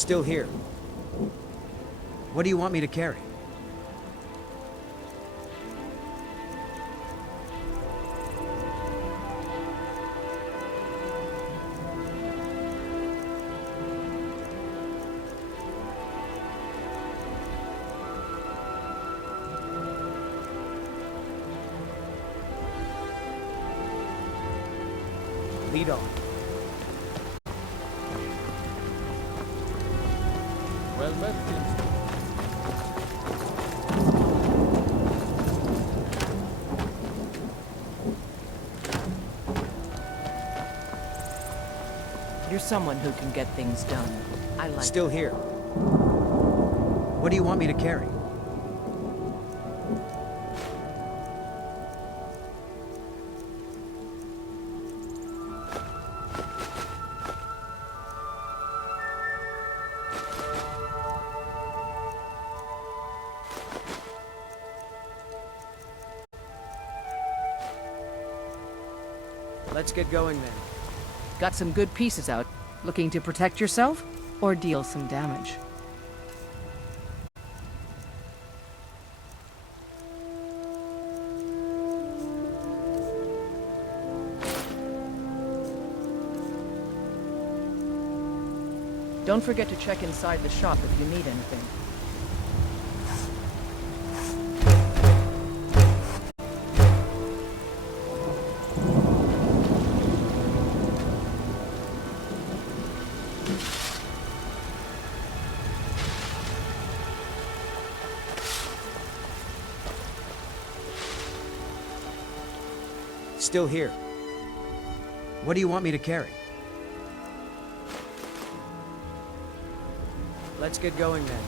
Still here. What do you want me to carry? Lead on. Well met, Kingston. You're someone who can get things done. I like Still that. here. What do you want me to carry? Let's get going then. Got some good pieces out. Looking to protect yourself or deal some damage? Don't forget to check inside the shop if you need anything. Still here. What do you want me to carry? Let's get going then.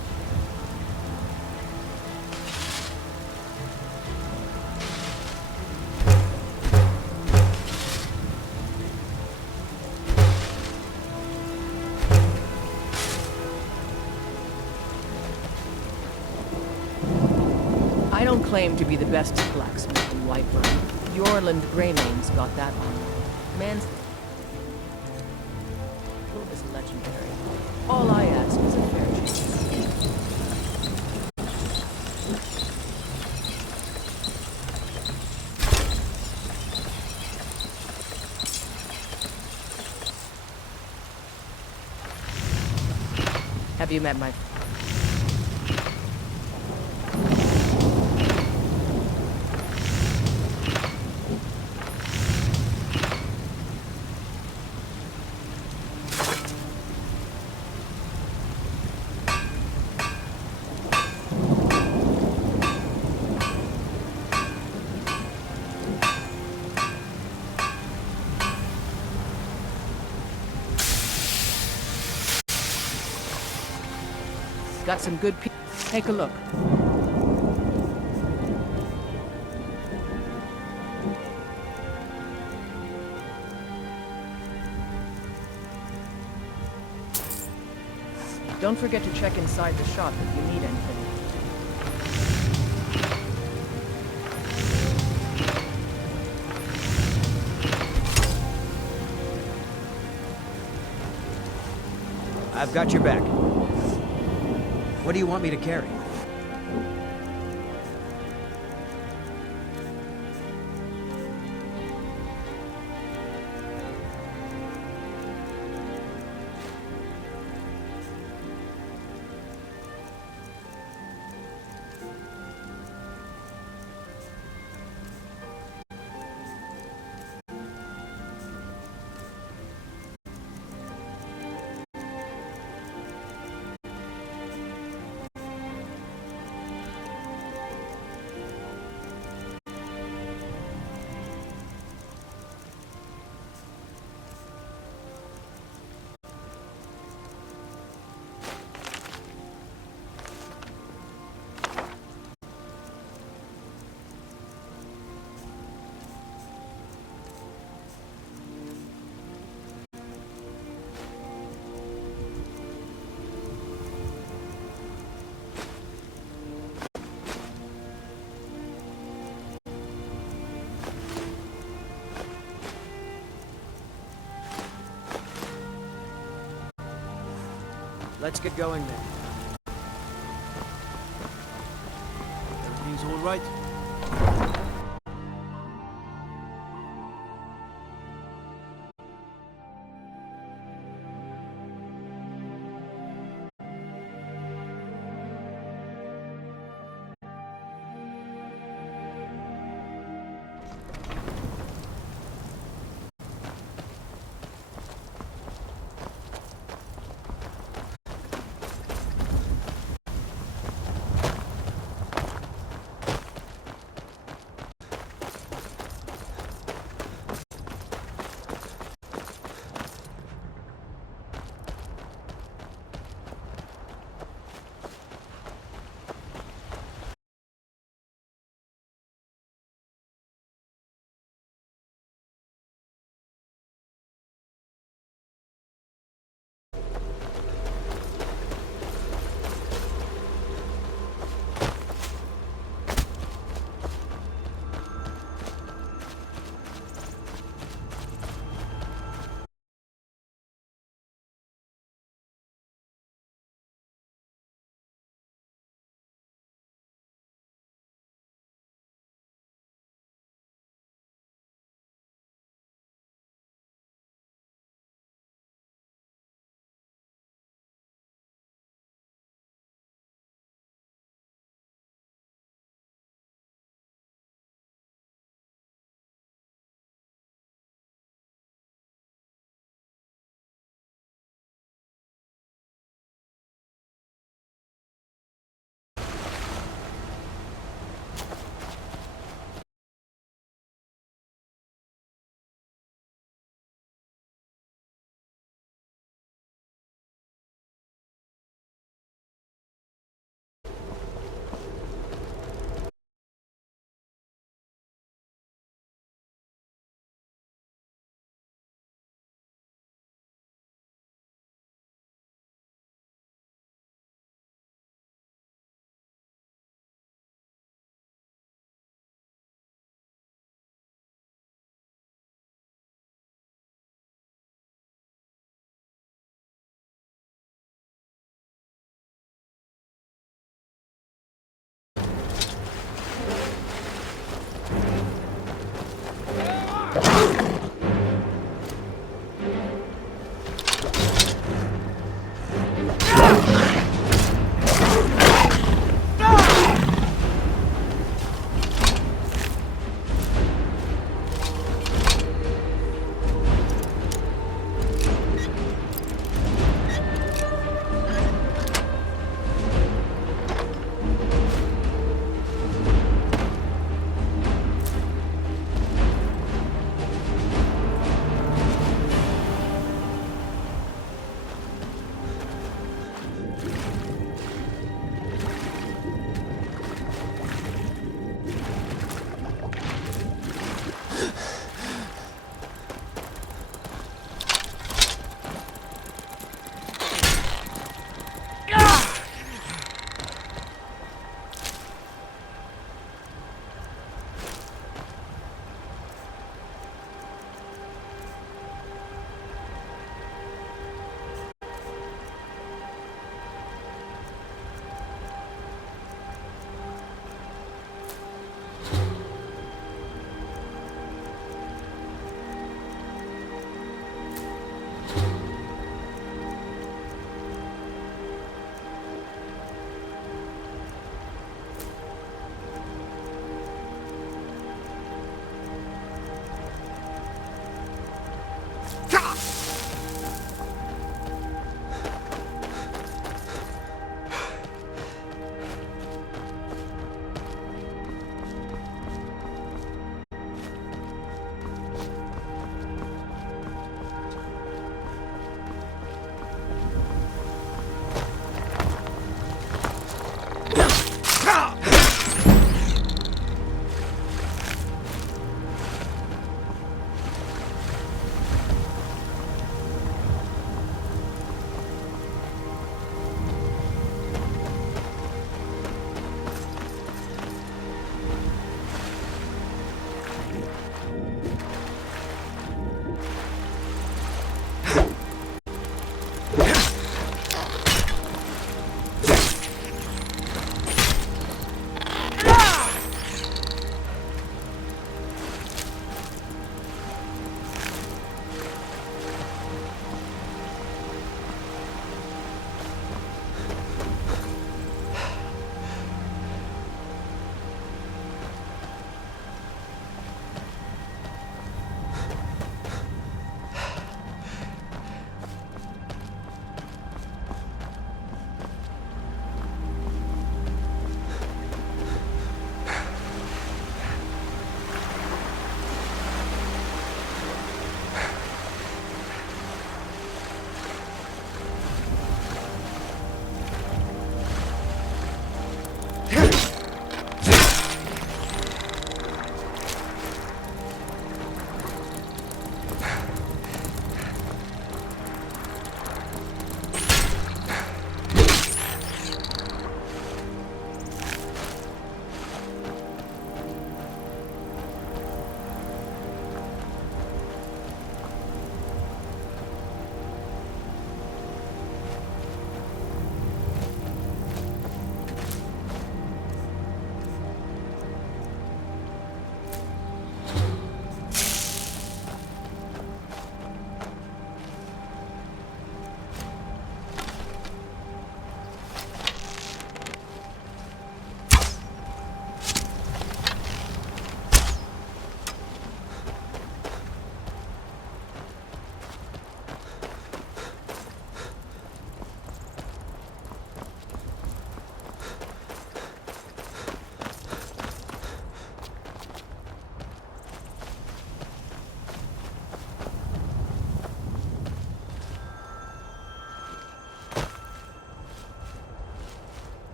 I don't claim to be the best blacksmith in Whiterun. Yorland Greymane's got that on. Man's is legendary. All I ask is a fair chance. Have you met my... Got some good Take a look. Don't forget to check inside the shop if you need anything. I've got your back. What do you want me to carry? Let's get going then. Everything's all right?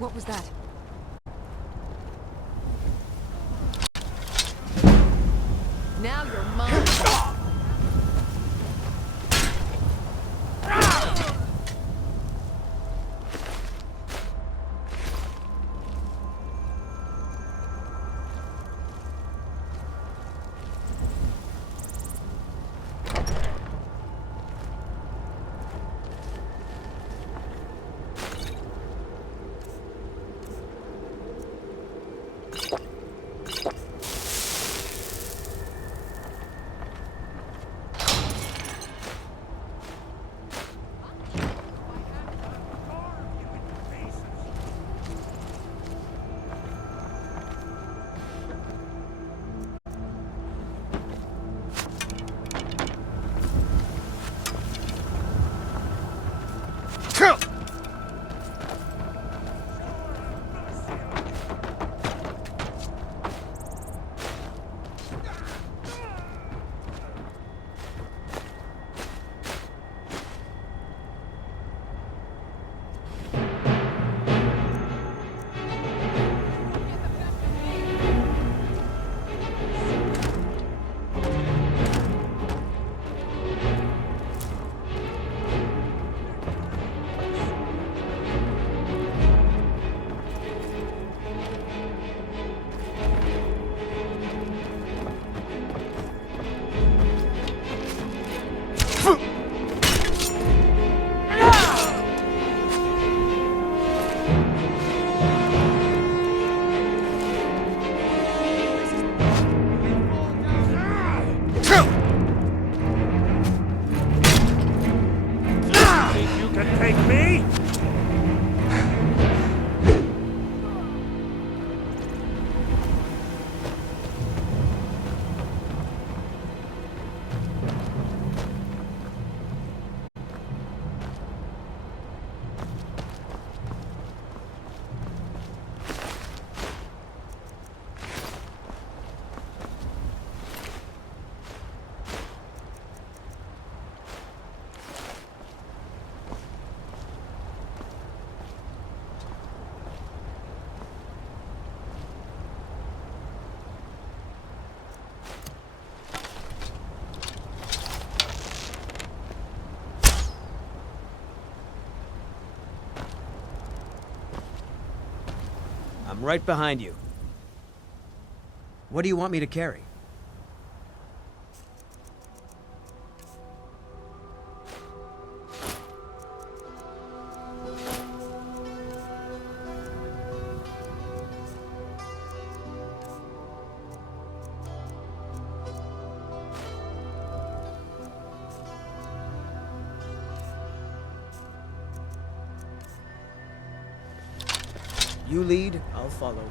What was that? Now you're mine. I'm right behind you. What do you want me to carry? You lead, I'll follow.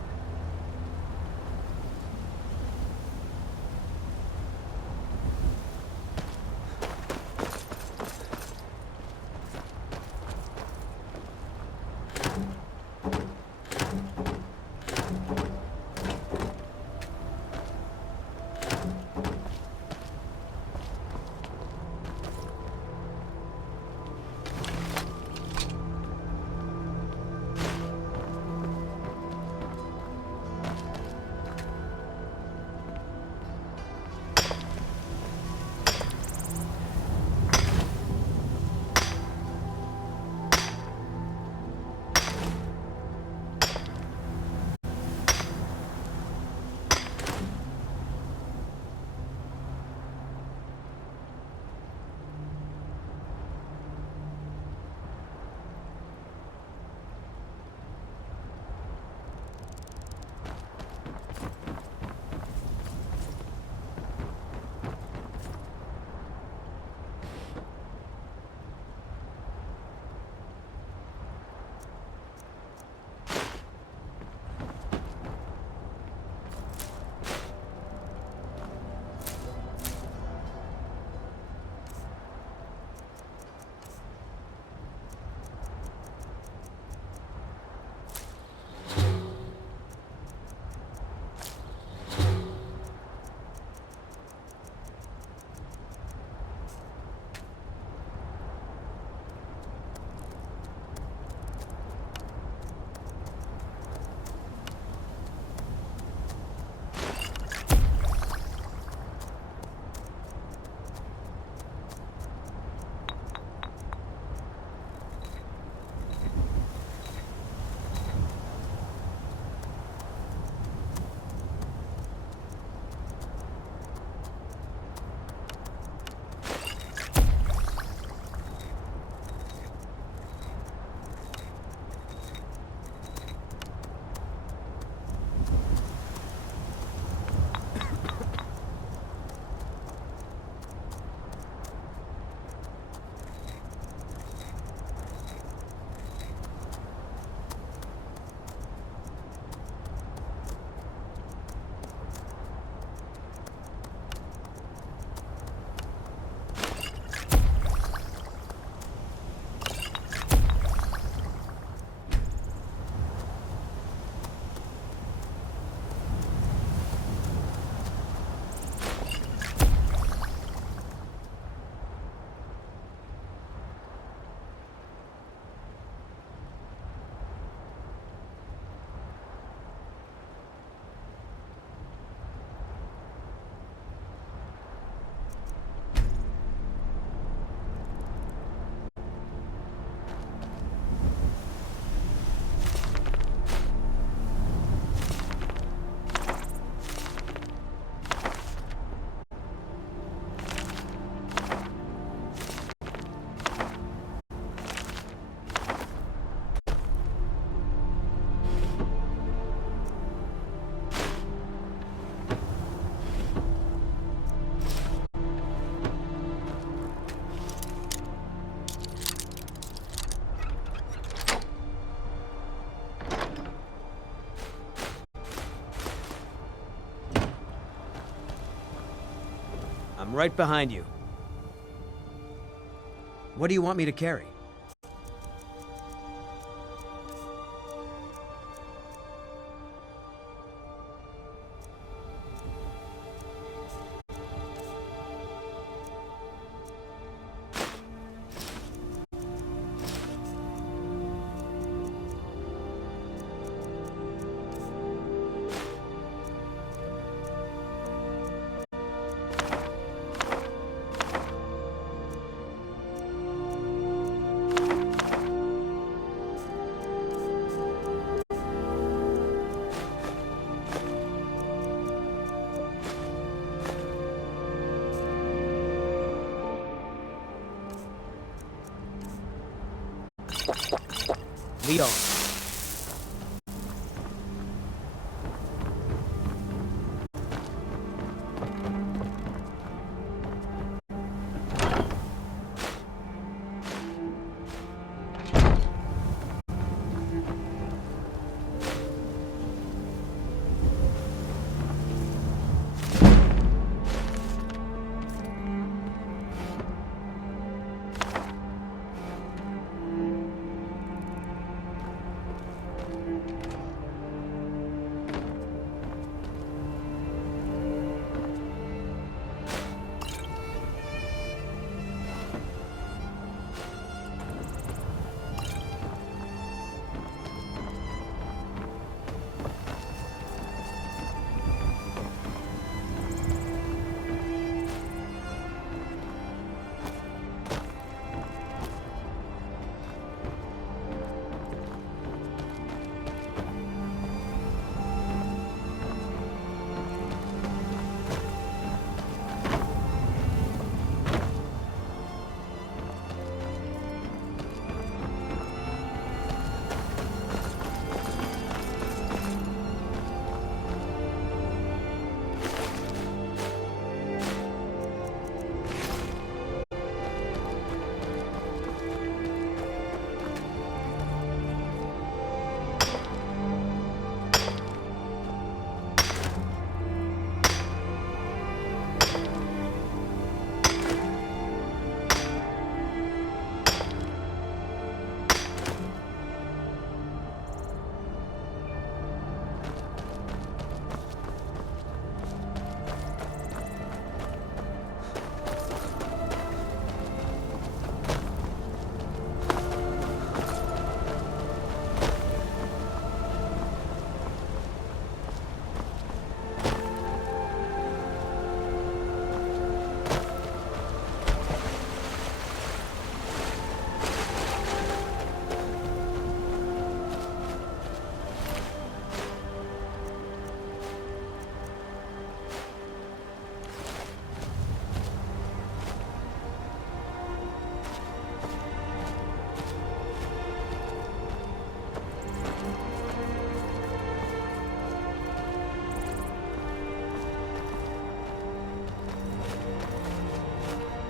I'm right behind you. What do you want me to carry? Lead on.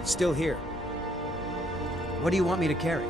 Still here. What do you want me to carry?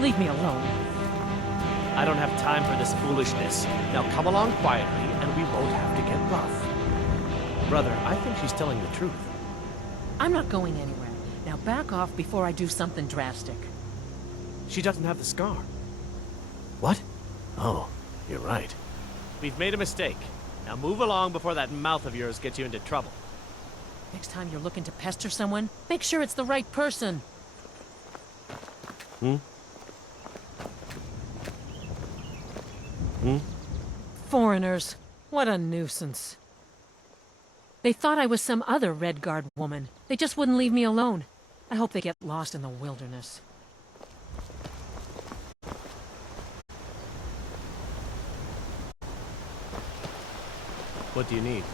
Leave me alone. I don't have time for this foolishness. Now come along quietly, and we won't have to get rough. Brother, I think she's telling the truth. I'm not going anywhere. Now back off before I do something drastic. She doesn't have the scar. What? Oh, you're right. We've made a mistake. Now move along before that mouth of yours gets you into trouble. Next time you're looking to pester someone, make sure it's the right person. Foreigners. What a nuisance. They thought I was some other Red Guard woman. They just wouldn't leave me alone. I hope they get lost in the wilderness. What do you need?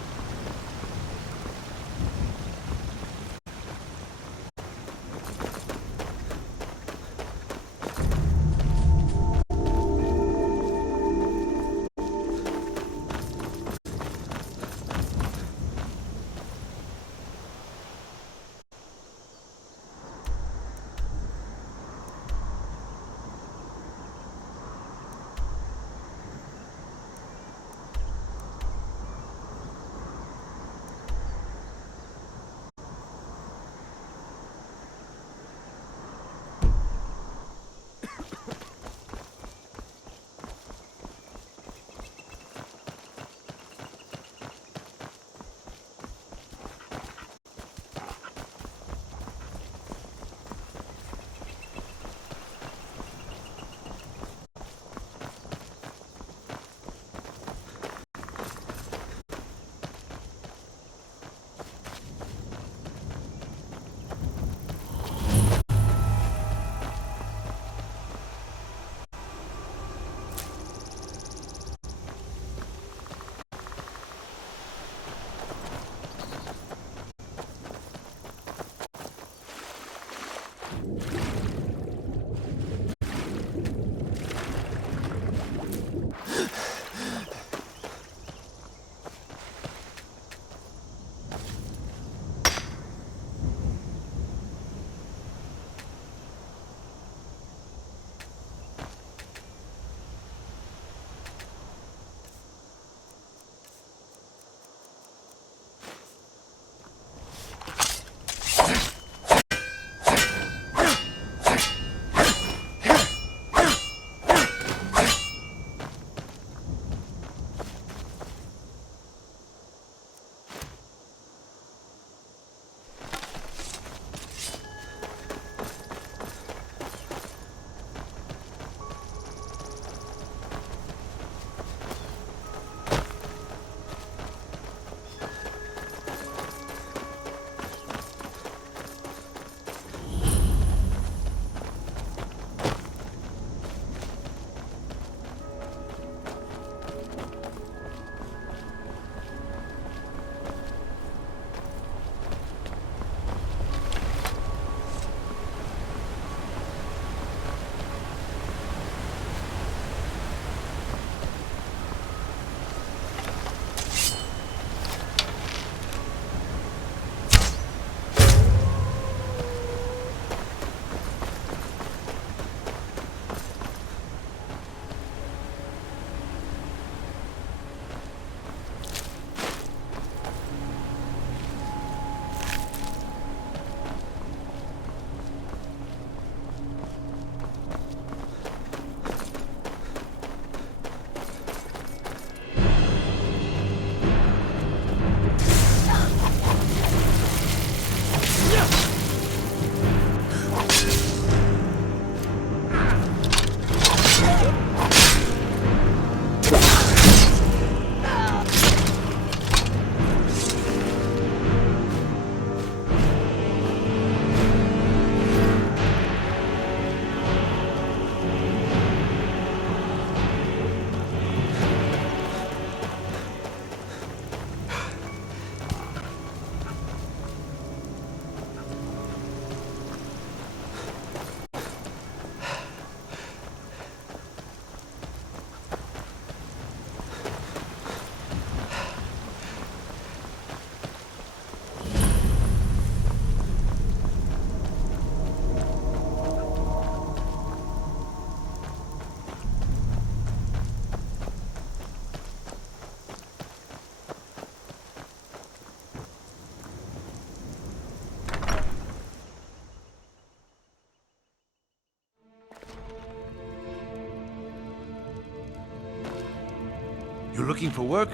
You looking for work?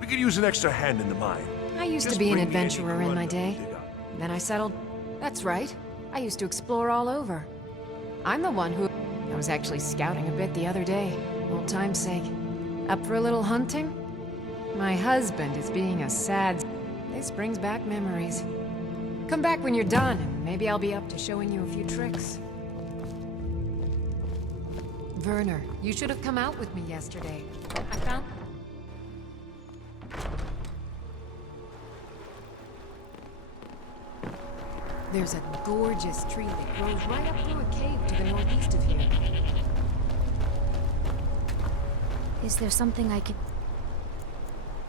We could use an extra hand in the mine. I used to Just be an bring me any adventurer in my grunt day. to dig up. Then I settled... That's right. I used to explore all over. I'm the one who... I was actually scouting a bit the other day. Old time's sake. Up for a little hunting? My husband is being a sad... This brings back memories. Come back when you're done, and maybe I'll be up to showing you a few tricks. Werner, you should have come out with me yesterday. I found... There's a gorgeous tree that grows right up through a cave to the northeast of here. Is there something I can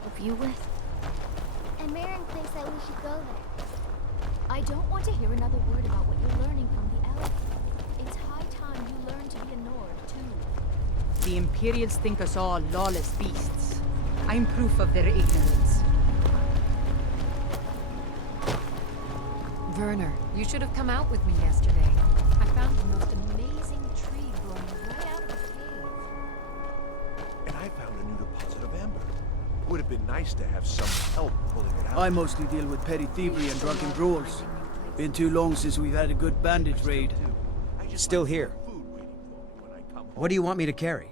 help you with? And Marin thinks that we should go there. I don't want to hear another word about what you're learning from the elves. It's high time you learn to be a Nord, too. The Imperials think us all lawless beasts. I'm proof of their ignorance. Werner, you should have come out with me yesterday. I found the most amazing tree growing right out of a cave. And I found a new deposit of amber. Would have been nice to have some help pulling it out. I mostly deal with petty thievery and drunken brawls. Been too long since we've had a good bandit raid. I just Still like to here. have food waiting for me when I come home. What do you want me to carry?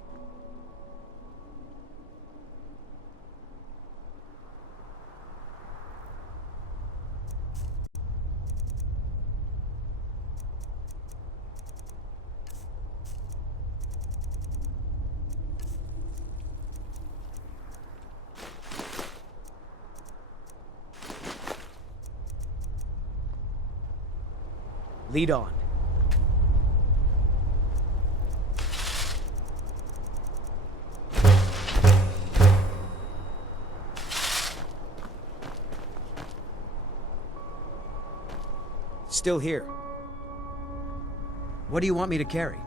Lead on. Still here. What do you want me to carry?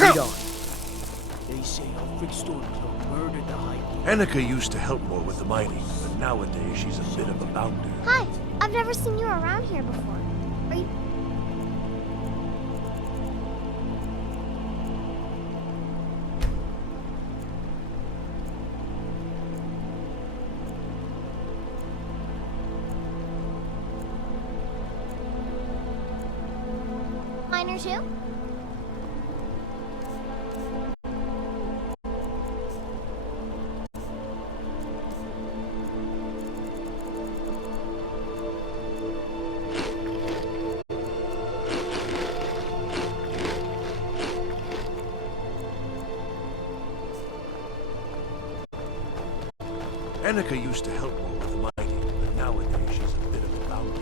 Lead on. They say our Frick Stormcloak murdered the High King. Annika used to help more with the mining, but nowadays she's a bit of a bounder. Hi, I've never seen you around here before. Are you... Miner too? Annika used to help more with the mining, but nowadays she's a bit of a bounder.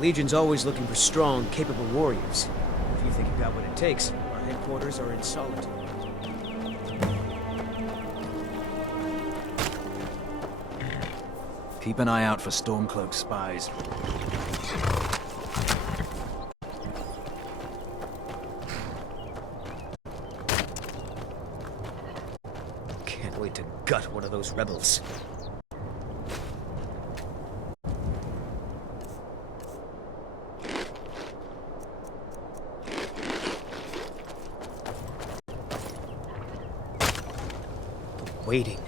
Legion's always looking for strong, capable warriors. If you think you got what it takes, our headquarters are in Solitude. Keep an eye out for Stormcloak spies. Can't wait to gut one of those rebels. Waiting.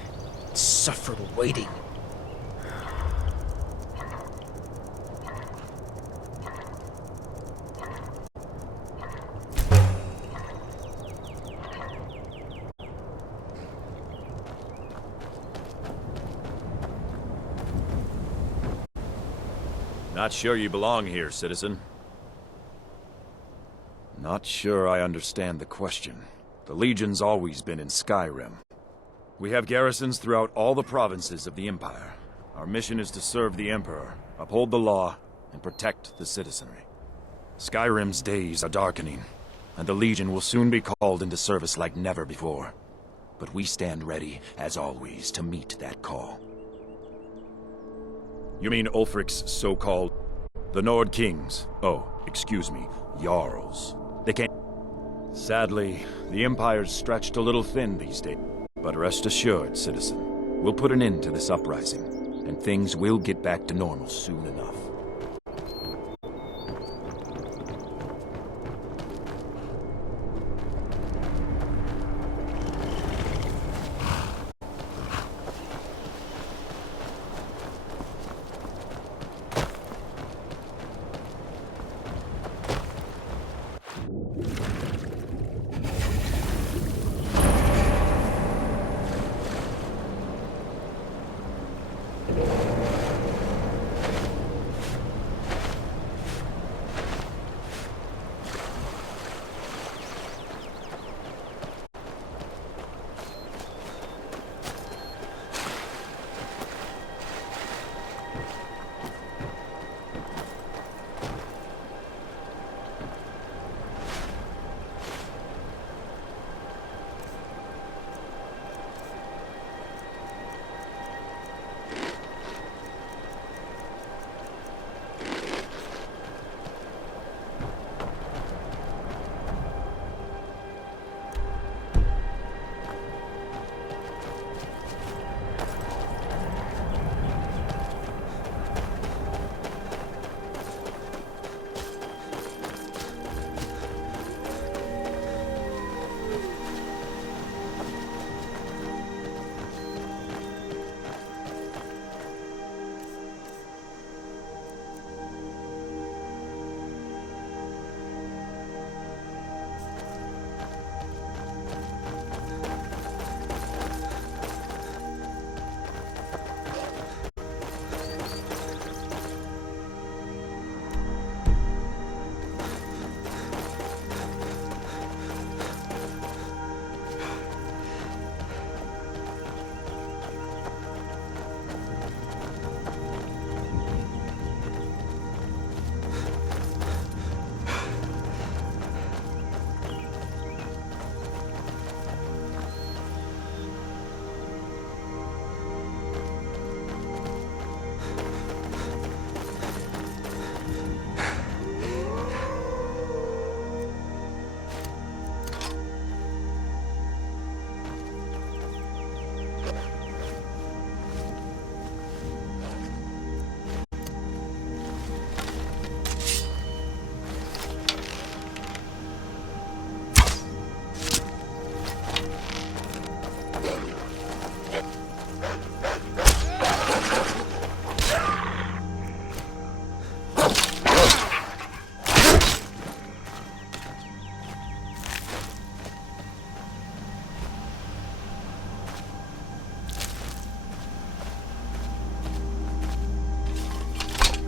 Insufferable waiting. Not sure you belong here, citizen. Not sure I understand the question. The Legion's always been in Skyrim. We have garrisons throughout all the provinces of the Empire. Our mission is to serve the Emperor, uphold the law, and protect the citizenry. Skyrim's days are darkening, and the Legion will soon be called into service like never before. But we stand ready, as always, to meet that call. You mean Ulfric's so-called... the Nord Kings? Oh, excuse me, Jarls. They can't... Sadly, the Empire's stretched a little thin these days. But rest assured, citizen, we'll put an end to this uprising, and things will get back to normal soon enough.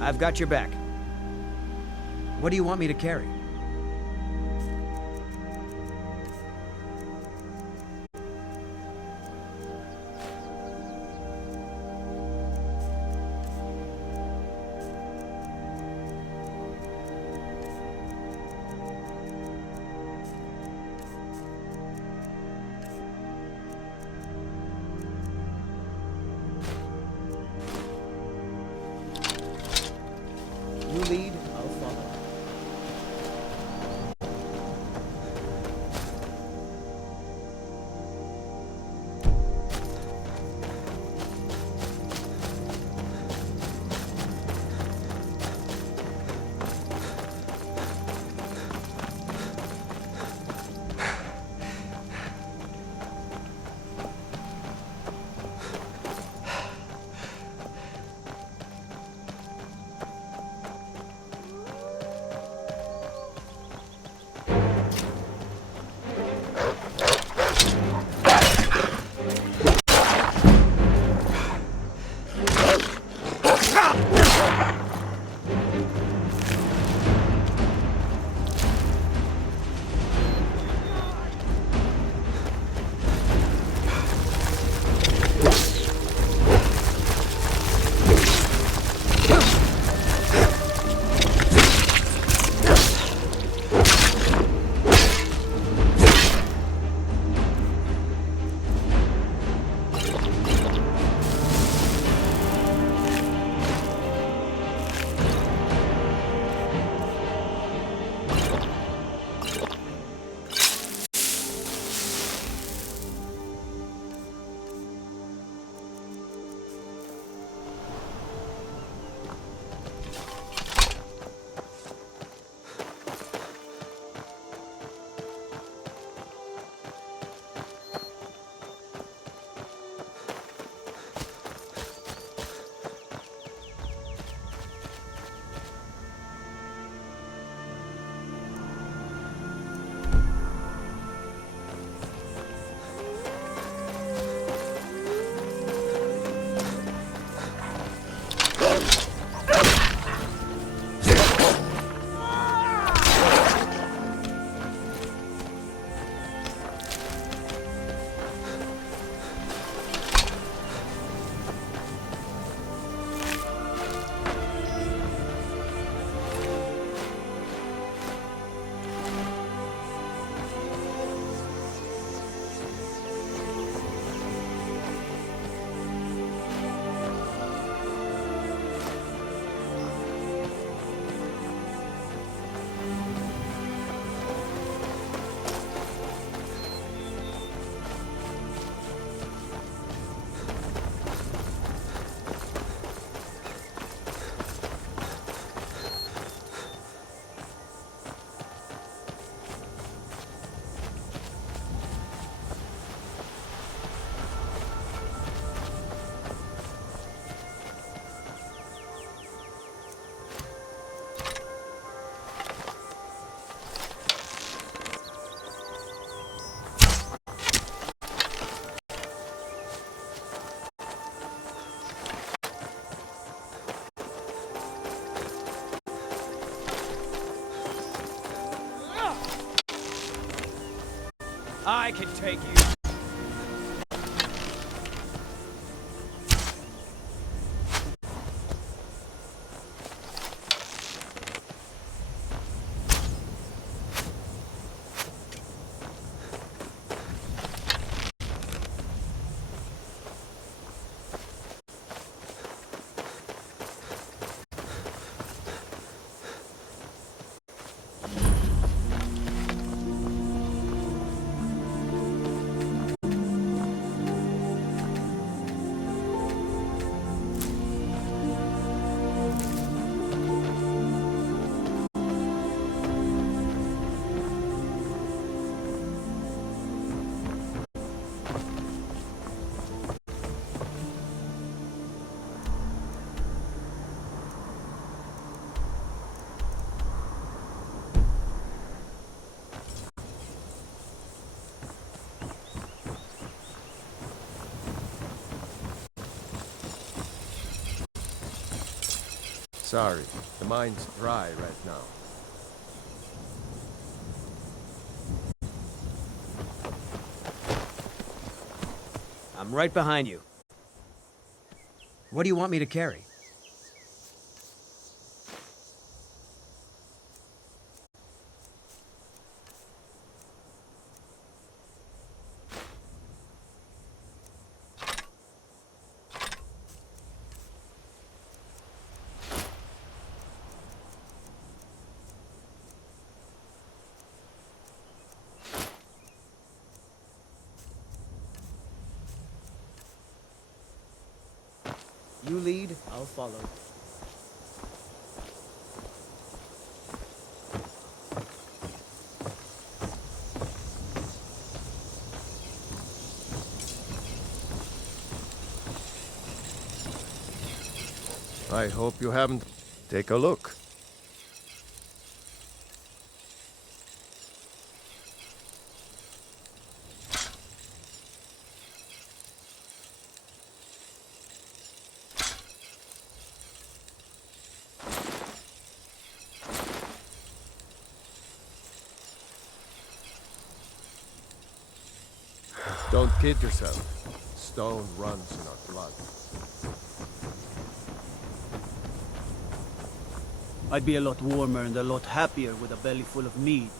I've got your back. What do you want me to carry? I can take you. Sorry, the mine's dry right now. I'm right behind you. What do you want me to carry? You lead, I'll follow. I hope you haven't... Take a look. Don't kid yourself. Stone runs in our blood. I'd be a lot warmer and a lot happier with a belly full of meat.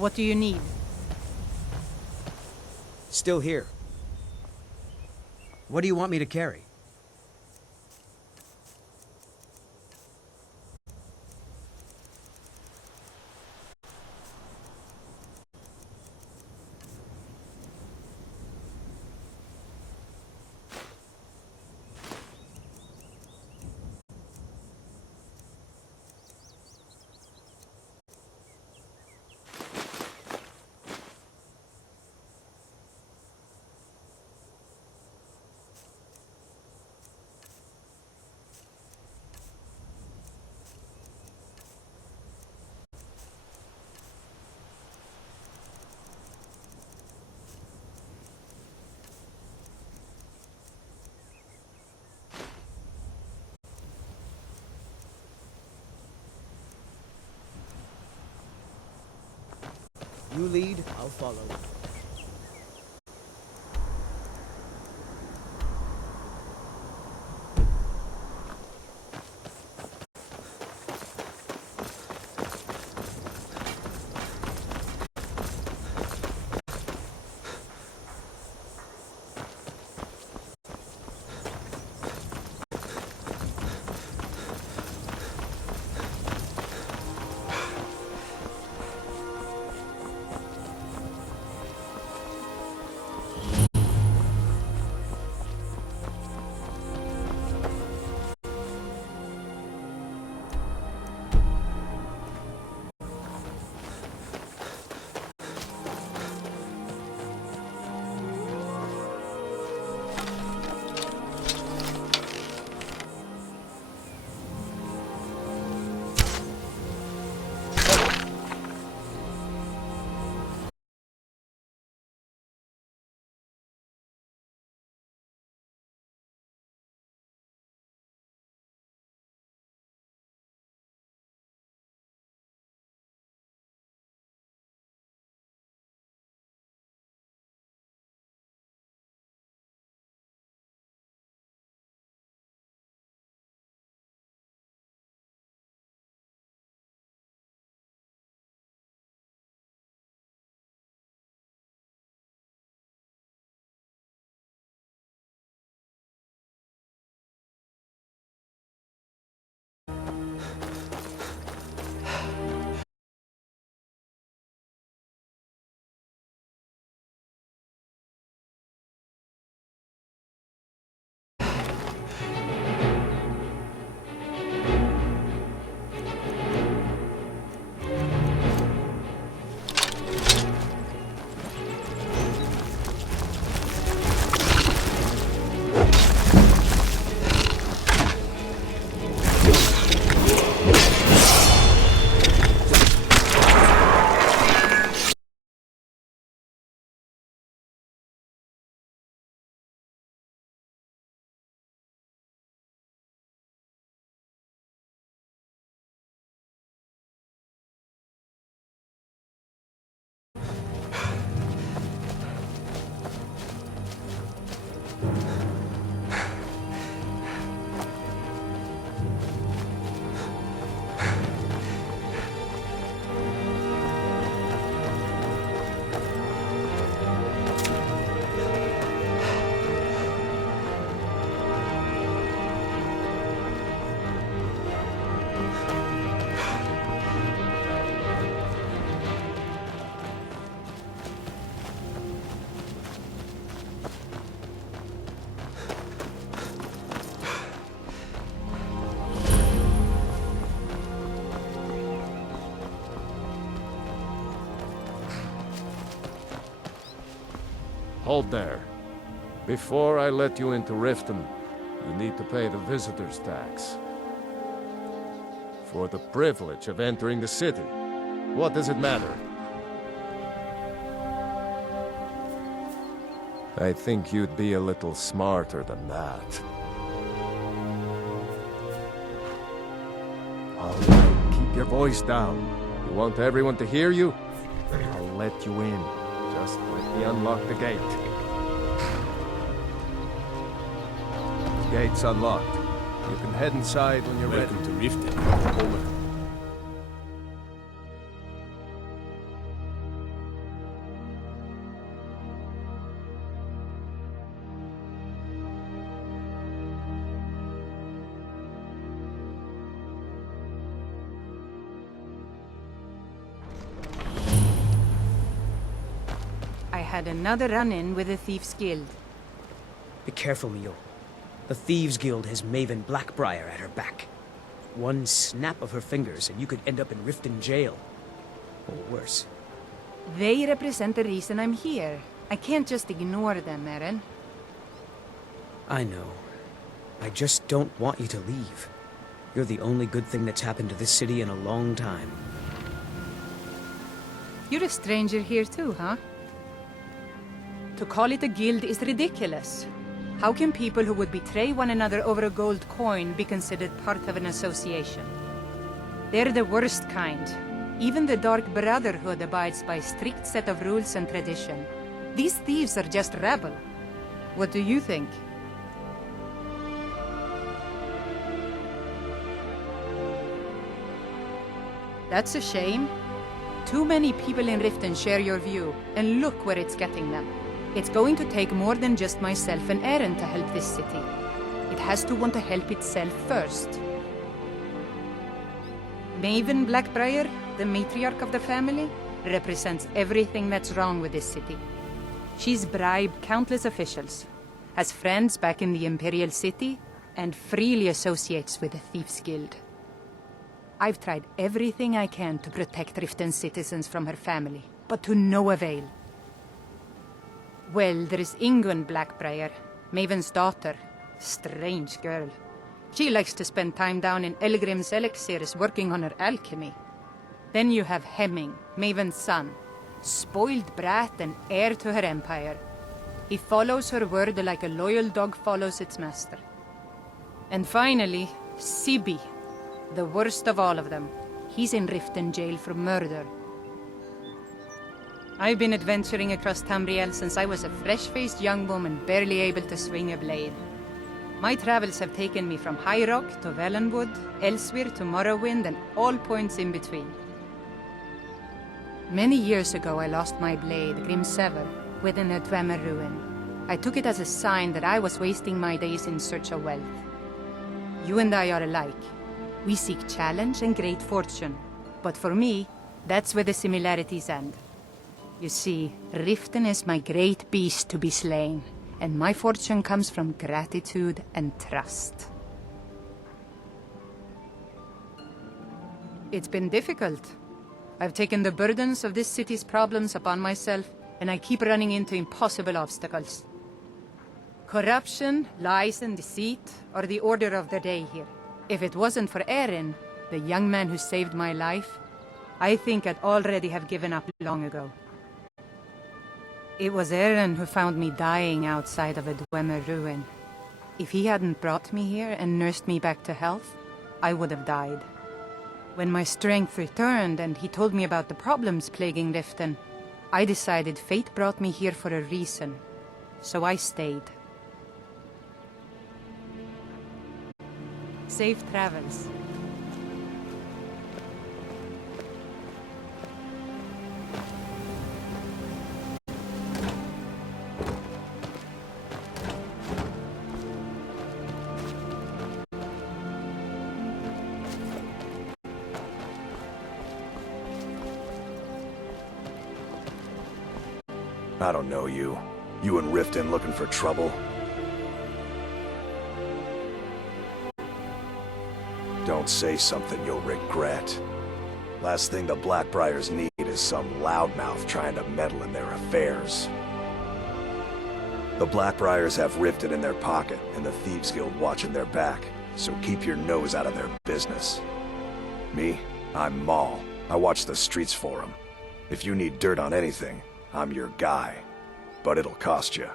What do you need? Still here. What do you want me to carry? You lead, I'll follow. Hold there. Before I let you into Riften, you need to pay the visitor's tax. For the privilege of entering the city. What does it matter? I think you'd be a little smarter than that. All right, keep your voice down. You want everyone to hear you? I'll let you in. Just let me unlock the gate. Gate's unlocked. You can head inside when you're ready. Welcome to Riften. Over. had another run-in with the Thieves' Guild. Be careful, Leo. The Thieves Guild has Maven Blackbriar at her back. One snap of her fingers and you could end up in Riften jail. Or worse. They represent the reason I'm here. I can't just ignore them, Eren. I know. I just don't want you to leave. You're the only good thing that's happened to this city in a long time. You're a stranger here too, huh? To call it a guild is ridiculous. How can people who would betray one another over a gold coin be considered part of an association? They're the worst kind. Even the Dark Brotherhood abides by a strict set of rules and tradition. These thieves are just rabble. What do you think? That's a shame. Too many people in Riften share your view, and look where it's getting them. It's going to take more than just myself and Eren to help this city. It has to want to help itself first. Maven Blackbriar, the matriarch of the family, represents everything that's wrong with this city. She's bribed countless officials, has friends back in the Imperial City, and freely associates with the Thieves' Guild. I've tried everything I can to protect Riften's citizens from her family, but to no avail. Well, there is Ingun Blackbriar, Maven's daughter. Strange girl. She likes to spend time down in Elgrim's elixirs working on her alchemy. Then you have Hemming, Maven's son. Spoiled brat and heir to her empire. He follows her word like a loyal dog follows its master. And finally, Sibi, the worst of all of them. He's in Riften jail for murder. I've been adventuring across Tamriel since I was a fresh-faced young woman barely able to swing a blade. My travels have taken me from High Rock to Valenwood, Elsewhere to Morrowind, and all points in between. Many years ago I lost my blade, Grimsever, within a Dwemer ruin. I took it as a sign that I was wasting my days in search of wealth. You and I are alike. We seek challenge and great fortune. But for me, that's where the similarities end. You see, Riften is my great beast to be slain, and my fortune comes from gratitude and trust. It's been difficult. I've taken the burdens of this city's problems upon myself, and I keep running into impossible obstacles. Corruption, lies, and deceit are the order of the day here. If it wasn't for Eren, the young man who saved my life, I think I'd already have given up long ago. It was Eren who found me dying outside of a Dwemer ruin. If he hadn't brought me here and nursed me back to health, I would have died. When my strength returned and he told me about the problems plaguing Riften, I decided fate brought me here for a reason, so I stayed. Safe travels. I don't know you. You and Riften looking for trouble? Don't say something you'll regret. Last thing the Blackbriars need is some loudmouth trying to meddle in their affairs. The Blackbriars have Riften in their pocket and the Thieves Guild watching their back, so keep your nose out of their business. Me? I'm Maul. I watch the streets for them. If you need dirt on anything, I'm your guy. But it'll cost you.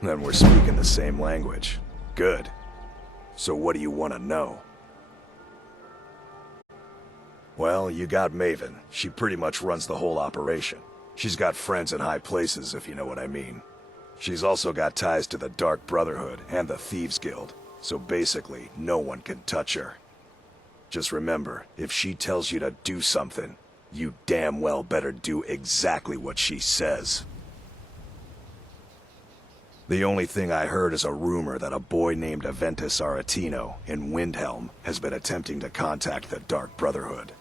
Then we're speaking the same language. Good. So what do you want to know? Well, you got Maven. She pretty much runs the whole operation. She's got friends in high places, if you know what I mean. She's also got ties to the Dark Brotherhood and the Thieves Guild, so basically, no one can touch her. Just remember, if she tells you to do something, you damn well better do exactly what she says. The only thing I heard is a rumor that a boy named Aventus Aretino in Windhelm has been attempting to contact the Dark Brotherhood.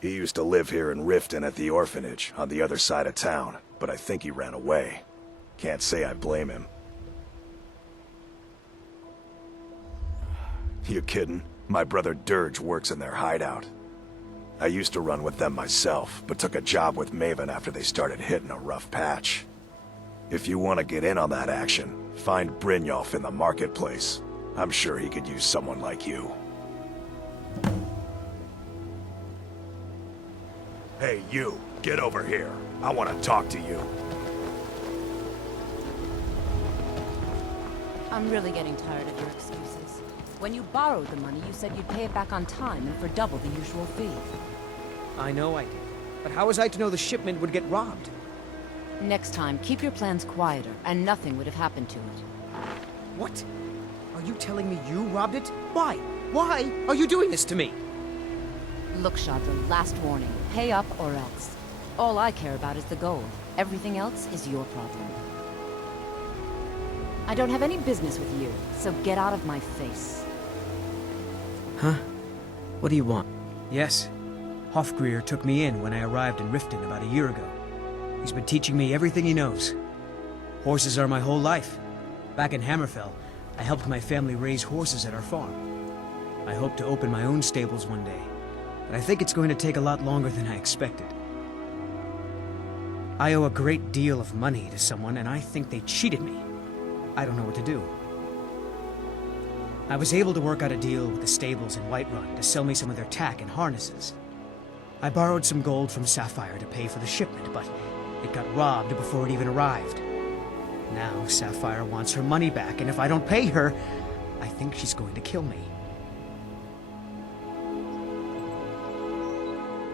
He used to live here in Riften at the orphanage on the other side of town, but I think he ran away. Can't say I blame him. You kidding? My brother Dirge works in their hideout. I used to run with them myself, but took a job with Maven after they started hitting a rough patch. If you want to get in on that action, find Brynjolf in the marketplace. I'm sure he could use someone like you. Hey, you! Get over here. I want to talk to you. I'm really getting tired of your excuses. When you borrowed the money, you said you'd pay it back on time and for double the usual fee. I know I did. But how was I to know the shipment would get robbed? Next time, keep your plans quieter, and nothing would have happened to it. What? Are you telling me you robbed it? Why? Why are you doing this to me? Look, Shadra, last warning. Pay up or else. All I care about is the gold. Everything else is your problem. I don't have any business with you, so get out of my face. Huh? What do you want? Yes. Hofgrir took me in when I arrived in Riften about a year ago. He's been teaching me everything he knows. Horses are my whole life. Back in Hammerfell, I helped my family raise horses at our farm. I hope to open my own stables one day, but I think it's going to take a lot longer than I expected. I owe a great deal of money to someone, and I think they cheated me. I don't know what to do. I was able to work out a deal with the stables in Whiterun to sell me some of their tack and harnesses. I borrowed some gold from Sapphire to pay for the shipment, but it got robbed before it even arrived. Now Sapphire wants her money back, and if I don't pay her, I think she's going to kill me.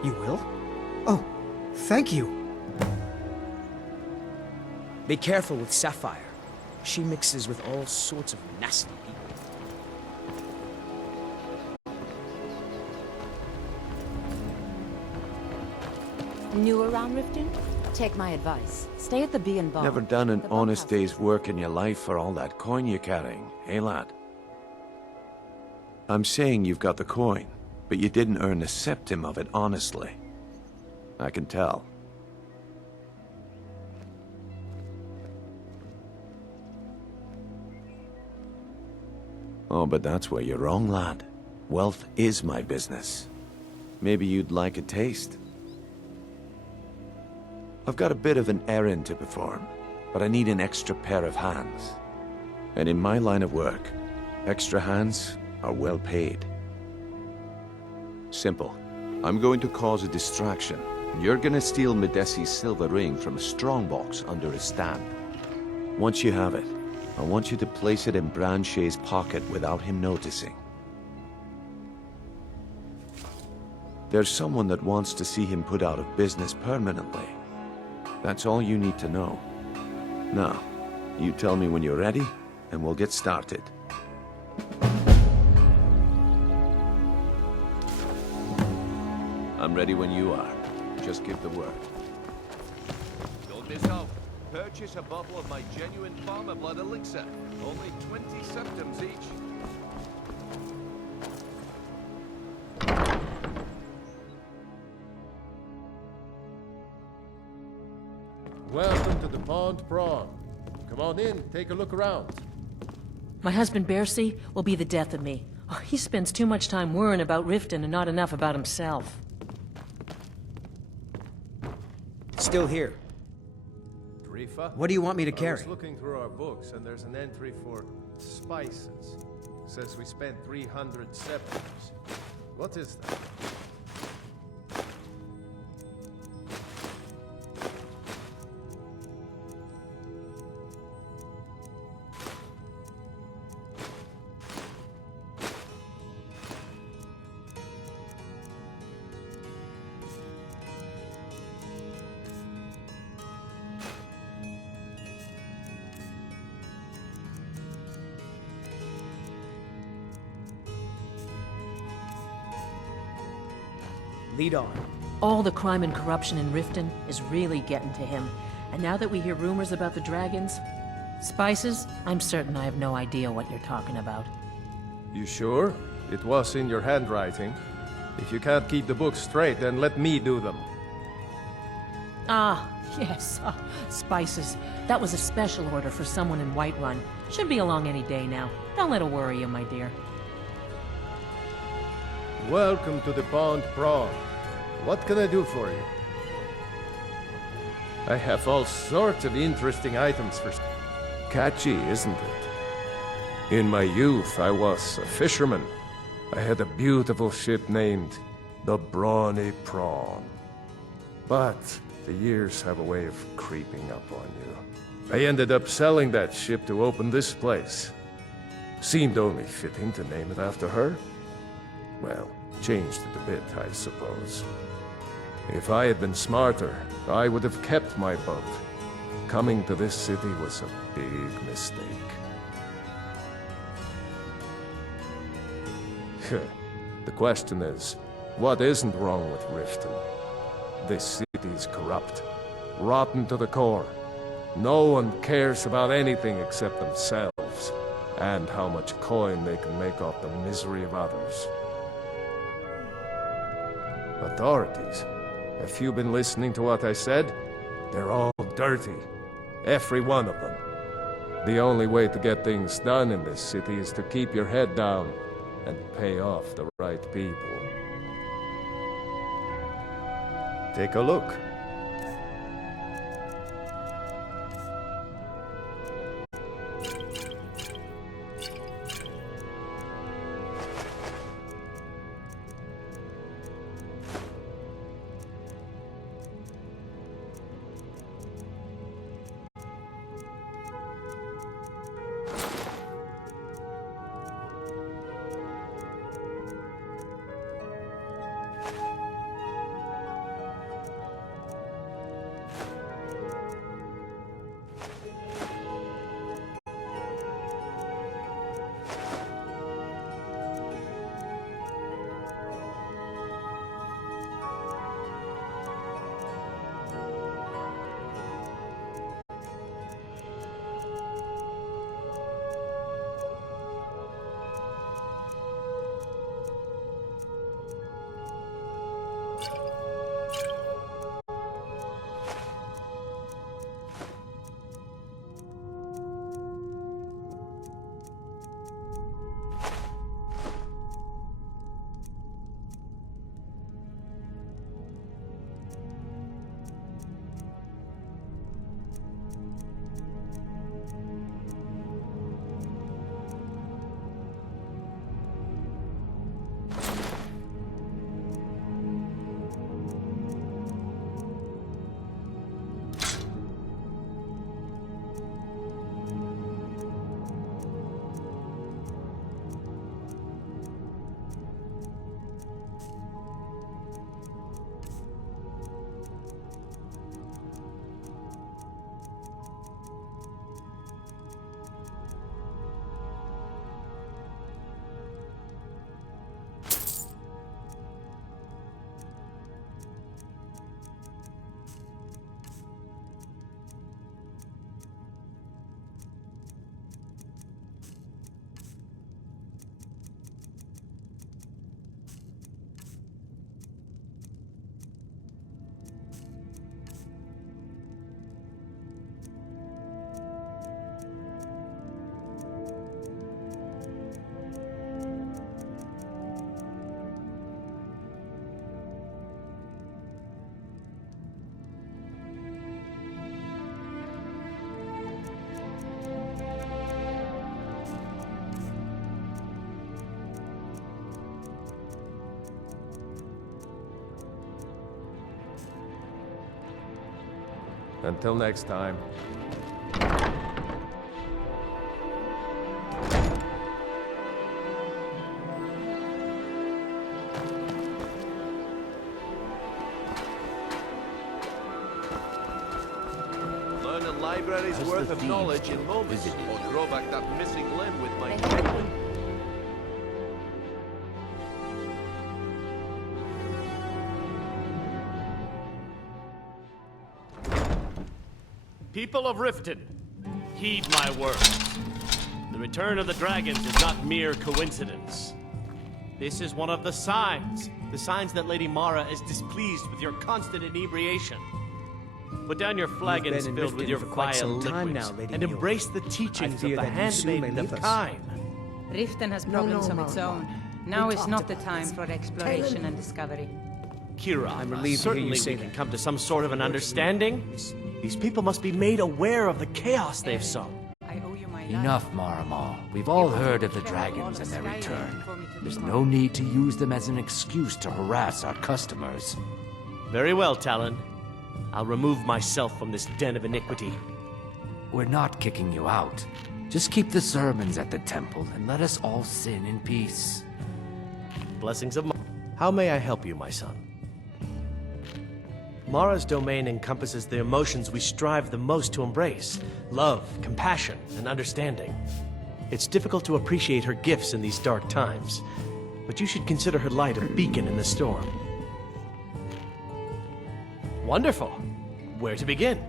You will? Oh, thank you. Be careful with Sapphire. She mixes with all sorts of nasty people. New around Riften? Take my advice. Stay at the Bee and Bar. Never done an honest day's work in your life for all that coin you're carrying, eh, lad? I'm saying you've got the coin, but you didn't earn a septim of it honestly. I can tell. Oh, but that's where you're wrong, lad. Wealth is my business. Maybe you'd like a taste. I've got a bit of an errand to perform, but I need an extra pair of hands. And in my line of work, extra hands are well paid. Simple. I'm going to cause a distraction. You're gonna steal Medesi's silver ring from a strongbox under his stand. Once you have it, I want you to place it in Branche's pocket without him noticing. There's someone that wants to see him put out of business permanently. That's all you need to know. Now, you tell me when you're ready, and we'll get started. I'm ready when you are. Just give the word. Don't miss out. Purchase a bottle of my genuine farmer blood elixir. Only 20 septims each. Welcome to the Pond Prawn. Come on in, take a look around. My husband Bercy will be the death of me. Oh, he spends too much time worrying about Riften and not enough about himself. Still here. Drifa? What do you want me to carry? I was looking through our books and there's an entry for spices. Says we spent 300 septims. What is that? Lead on. All the crime and corruption in Riften is really getting to him. And now that we hear rumors about the dragons, Spices? I'm certain I have no idea what you're talking about. You sure? It was in your handwriting. If you can't keep the books straight, then let me do them. Ah, yes, spices. That was a special order for someone in Whiterun. Should be along any day now. Don't let it worry you, my dear. Welcome to the Pond Prawn. What can I do for you? I have all sorts of interesting items for... Catchy, isn't it? In my youth, I was a fisherman. I had a beautiful ship named the Brawny Prawn. But the years have a way of creeping up on you. I ended up selling that ship to open this place. Seemed only fitting to name it after her. Well, changed it a bit, I suppose. If I had been smarter, I would have kept my boat. Coming to this city was a big mistake. The question is, what isn't wrong with Riften? This city's corrupt, rotten to the core. No one cares about anything except themselves, and how much coin they can make off the misery of others. Authorities, have you been listening to what I said? They're all dirty. Every one of them. The only way to get things done in this city is to keep your head down and pay off the right people. Take a look. Until next time. Learn a library's worth of knowledge in moments, or grow back that missing limb with my cane. People of Riften, Heed my words. The return of the dragons is not mere coincidence. This is one of the signs that Lady Mara is displeased with your constant inebriation. Put down your flagons been in filled with Riften your for quite vile some time liquids now, Lady and Mule. embrace the teachings I of fear the that you soon may handmaiden of leave us. Kine. Riften has problems of its own. Now is not the time for exploration and discovery. Kira, I'm relieved to hear certainly you say we can that. come to some sort of an understanding. These people must be made aware of the chaos they've sown. I owe you my life. Enough, Marama. We've all heard of the dragons and their return. There's no need to use them as an excuse to harass our customers. Very well, Talon. I'll remove myself from this den of iniquity. We're not kicking you out. Just keep the sermons at the temple and let us all sin in peace. Blessings of Mara. How may I help you, my son? Mara's domain encompasses the emotions we strive the most to embrace: love, compassion, and understanding. It's difficult to appreciate her gifts in these dark times, but you should consider her light a beacon in the storm. Wonderful. Where to begin?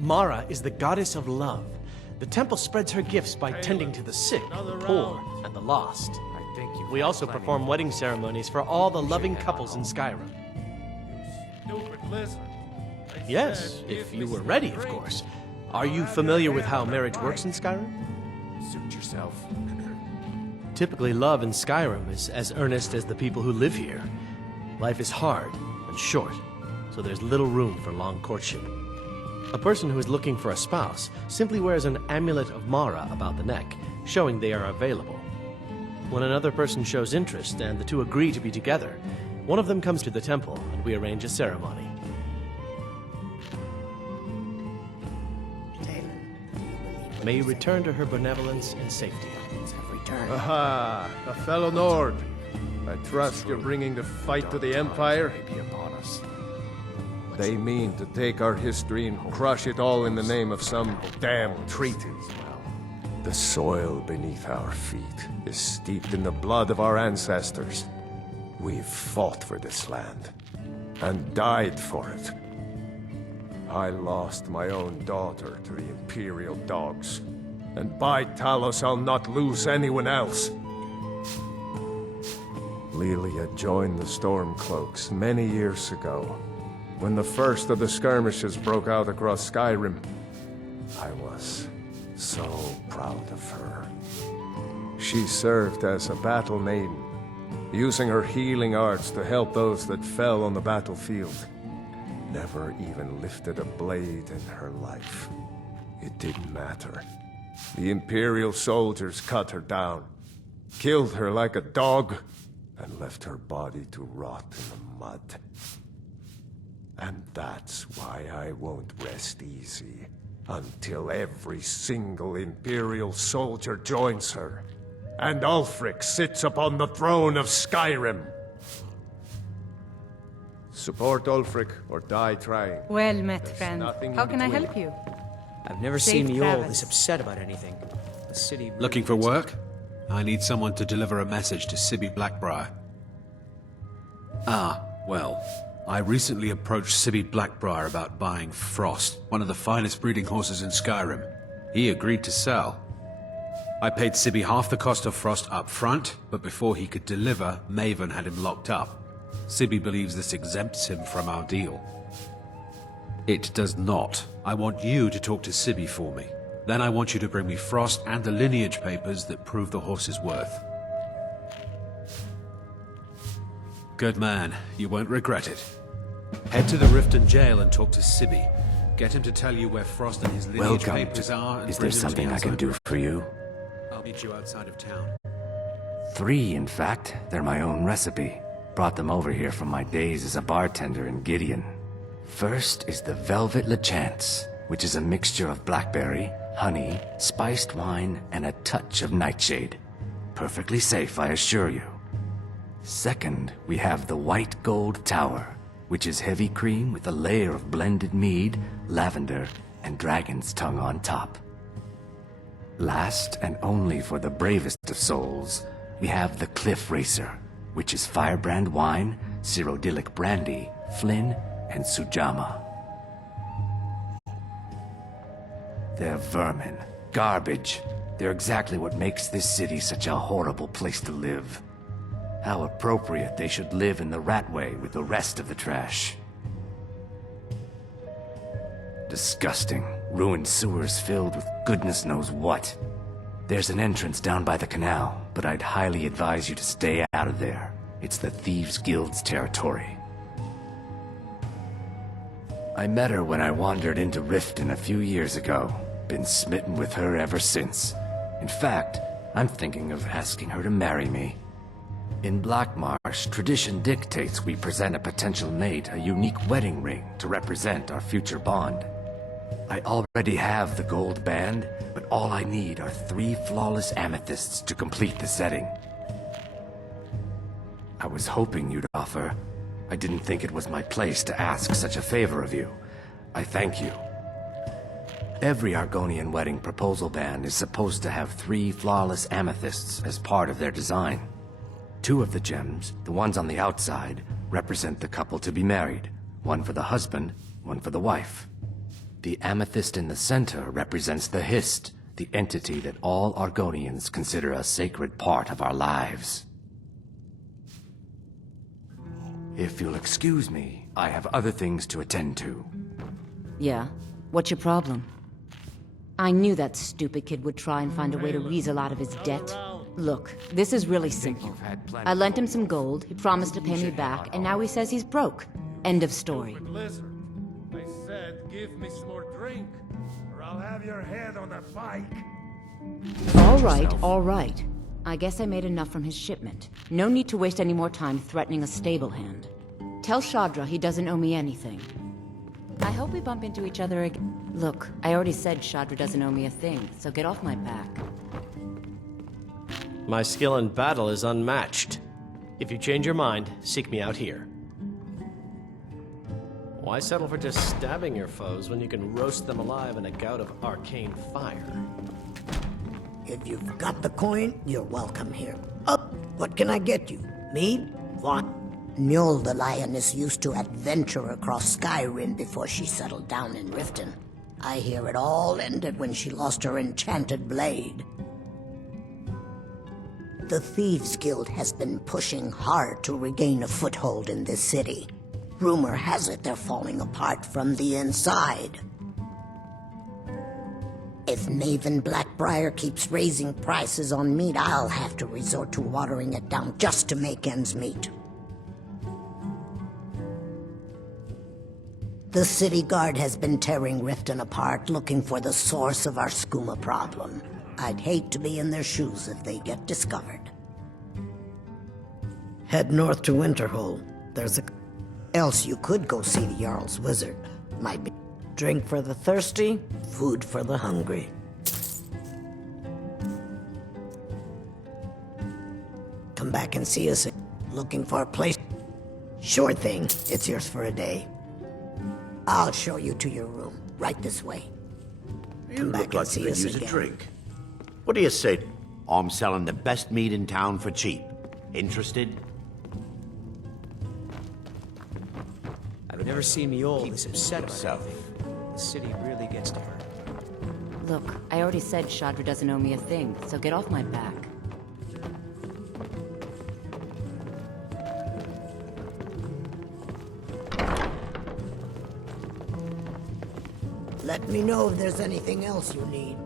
Mara is the goddess of love. The temple spreads her gifts by tending to the sick, the poor, and the lost. We also perform wedding ceremonies for all the loving couples in Skyrim. Yes, if you were ready, of course. Are you familiar with how marriage works in Skyrim? Suit yourself. Typically, love in Skyrim is as earnest as the people who live here. Life is hard and short, so there's little room for long courtship. A person who is looking for a spouse simply wears an amulet of Mara about the neck, showing they are available. When another person shows interest and the two agree to be together, one of them comes to the temple and we arrange a ceremony. May you return to her benevolence in safety. Aha, a fellow Nord. I trust you're bringing the fight to the Empire. They mean to take our history and crush it all in the name of some damn treaty. The soil beneath our feet is steeped in the blood of our ancestors. We've fought for this land and died for it. I lost my own daughter to the Imperial dogs, and by Talos I'll not lose anyone else. Lilia joined the Stormcloaks many years ago, when the first of the skirmishes broke out across Skyrim. I was so proud of her. She served as a battle maiden, using her healing arts to help those that fell on the battlefield. Never even lifted a blade in her life. It didn't matter. The Imperial soldiers cut her down, killed her like a dog, and left her body to rot in the mud. And that's why I won't rest easy until every single Imperial soldier joins her, and Ulfric sits upon the throne of Skyrim. Support Ulfric or die trying. Well met, friend. nothing in How can I between. help you? I've never Safe seen the old travels. this upset about anything. The city... Looking for work? I need someone to deliver a message to Sibby Blackbriar. Ah, well, I recently approached Sibby Blackbriar about buying Frost, one of the finest breeding horses in Skyrim. He agreed to sell. I paid Sibby half the cost of Frost up front, but before he could deliver, Maven had him locked up. Sibby believes this exempts him from our deal. It does not. I want you to talk to Sibby for me. Then I want you to bring me Frost and the lineage papers that prove the horse's worth. Good man. You won't regret it. Head to the Riften jail and talk to Sibby. Get him to tell you where Frost and his lineage Welcome. papers are. And Is bring there them to me something I can outside. do for you? I'll meet you outside of town. 3, in fact. They're my own recipe. Brought them over here from my days as a bartender in Gideon. First is the Velvet Lechance, which is a mixture of blackberry, honey, spiced wine, and a touch of nightshade. Perfectly safe, I assure you. Second, we have the White Gold Tower, which is heavy cream with a layer of blended mead, lavender, and dragon's tongue on top. Last, and only for the bravest of souls, we have the Cliff Racer, which is firebrand wine, Cyrodiilic brandy, Flynn, and Sujama. They're vermin. Garbage. They're exactly what makes this city such a horrible place to live. How appropriate they should live in the Ratway with the rest of the trash. Disgusting. Ruined sewers filled with goodness knows what. There's an entrance down by the canal, but I'd highly advise you to stay out of there. It's the Thieves' Guild's territory. I met her when I wandered into Riften a few years ago. Been smitten with her ever since. In fact, I'm thinking of asking her to marry me. In Blackmarsh, tradition dictates we present a potential mate a unique wedding ring to represent our future bond. I already have the gold band, but all I need are 3 flawless amethysts to complete the setting. I was hoping you'd offer. I didn't think it was my place to ask such a favor of you. I thank you. Every Argonian wedding proposal band is supposed to have 3 flawless amethysts as part of their design. 2 of the gems, the ones on the outside, represent the couple to be married. 1 for the husband, 1 for the wife. The amethyst in the center represents the Hist, the entity that all Argonians consider a sacred part of our lives. If you'll excuse me, I have other things to attend to. Yeah? What's your problem? I knew that stupid kid would try and find a way to weasel out of his debt. Look, this is really simple. I lent him some gold, he promised to pay me back, and now he says he's broke. End of story. I said, give me some more drink, or I'll have your head on a pike. All right. I guess I made enough from his shipment. No need to waste any more time threatening a stable hand. Tell Shadra he doesn't owe me anything. I hope we bump into each other again. Look, I already said Shadra doesn't owe me a thing, so get off my back. My skill in battle is unmatched. If you change your mind, seek me out here. Why settle for just stabbing your foes when you can roast them alive in a gout of arcane fire? If you've got the coin, you're welcome here. Up! What can I get you? Mead? What? Mjol the lioness used to adventure across Skyrim before she settled down in Riften. I hear it all ended when she lost her enchanted blade. The Thieves' Guild has been pushing hard to regain a foothold in this city. Rumor has it they're falling apart from the inside. If Maven Blackbriar keeps raising prices on meat, I'll have to resort to watering it down just to make ends meet. The city guard has been tearing Riften apart, looking for the source of our skooma problem. I'd hate to be in their shoes if they get discovered. Head north to Winterhold. There's a... Else you could go see the Jarl's wizard. Might be... Drink for the thirsty, food for the hungry. Come back and see us. Looking for a place? Sure thing. It's yours for a day. I'll show you to your room. Right this way. Come back and see us again. A drink. What do you say? I'm selling the best meat in town for cheap. Interested? I've never seen Mjol this upset about anything. The city really gets to her. Look, I already said Shadra doesn't owe me a thing, so get off my back. Let me know if there's anything else you need.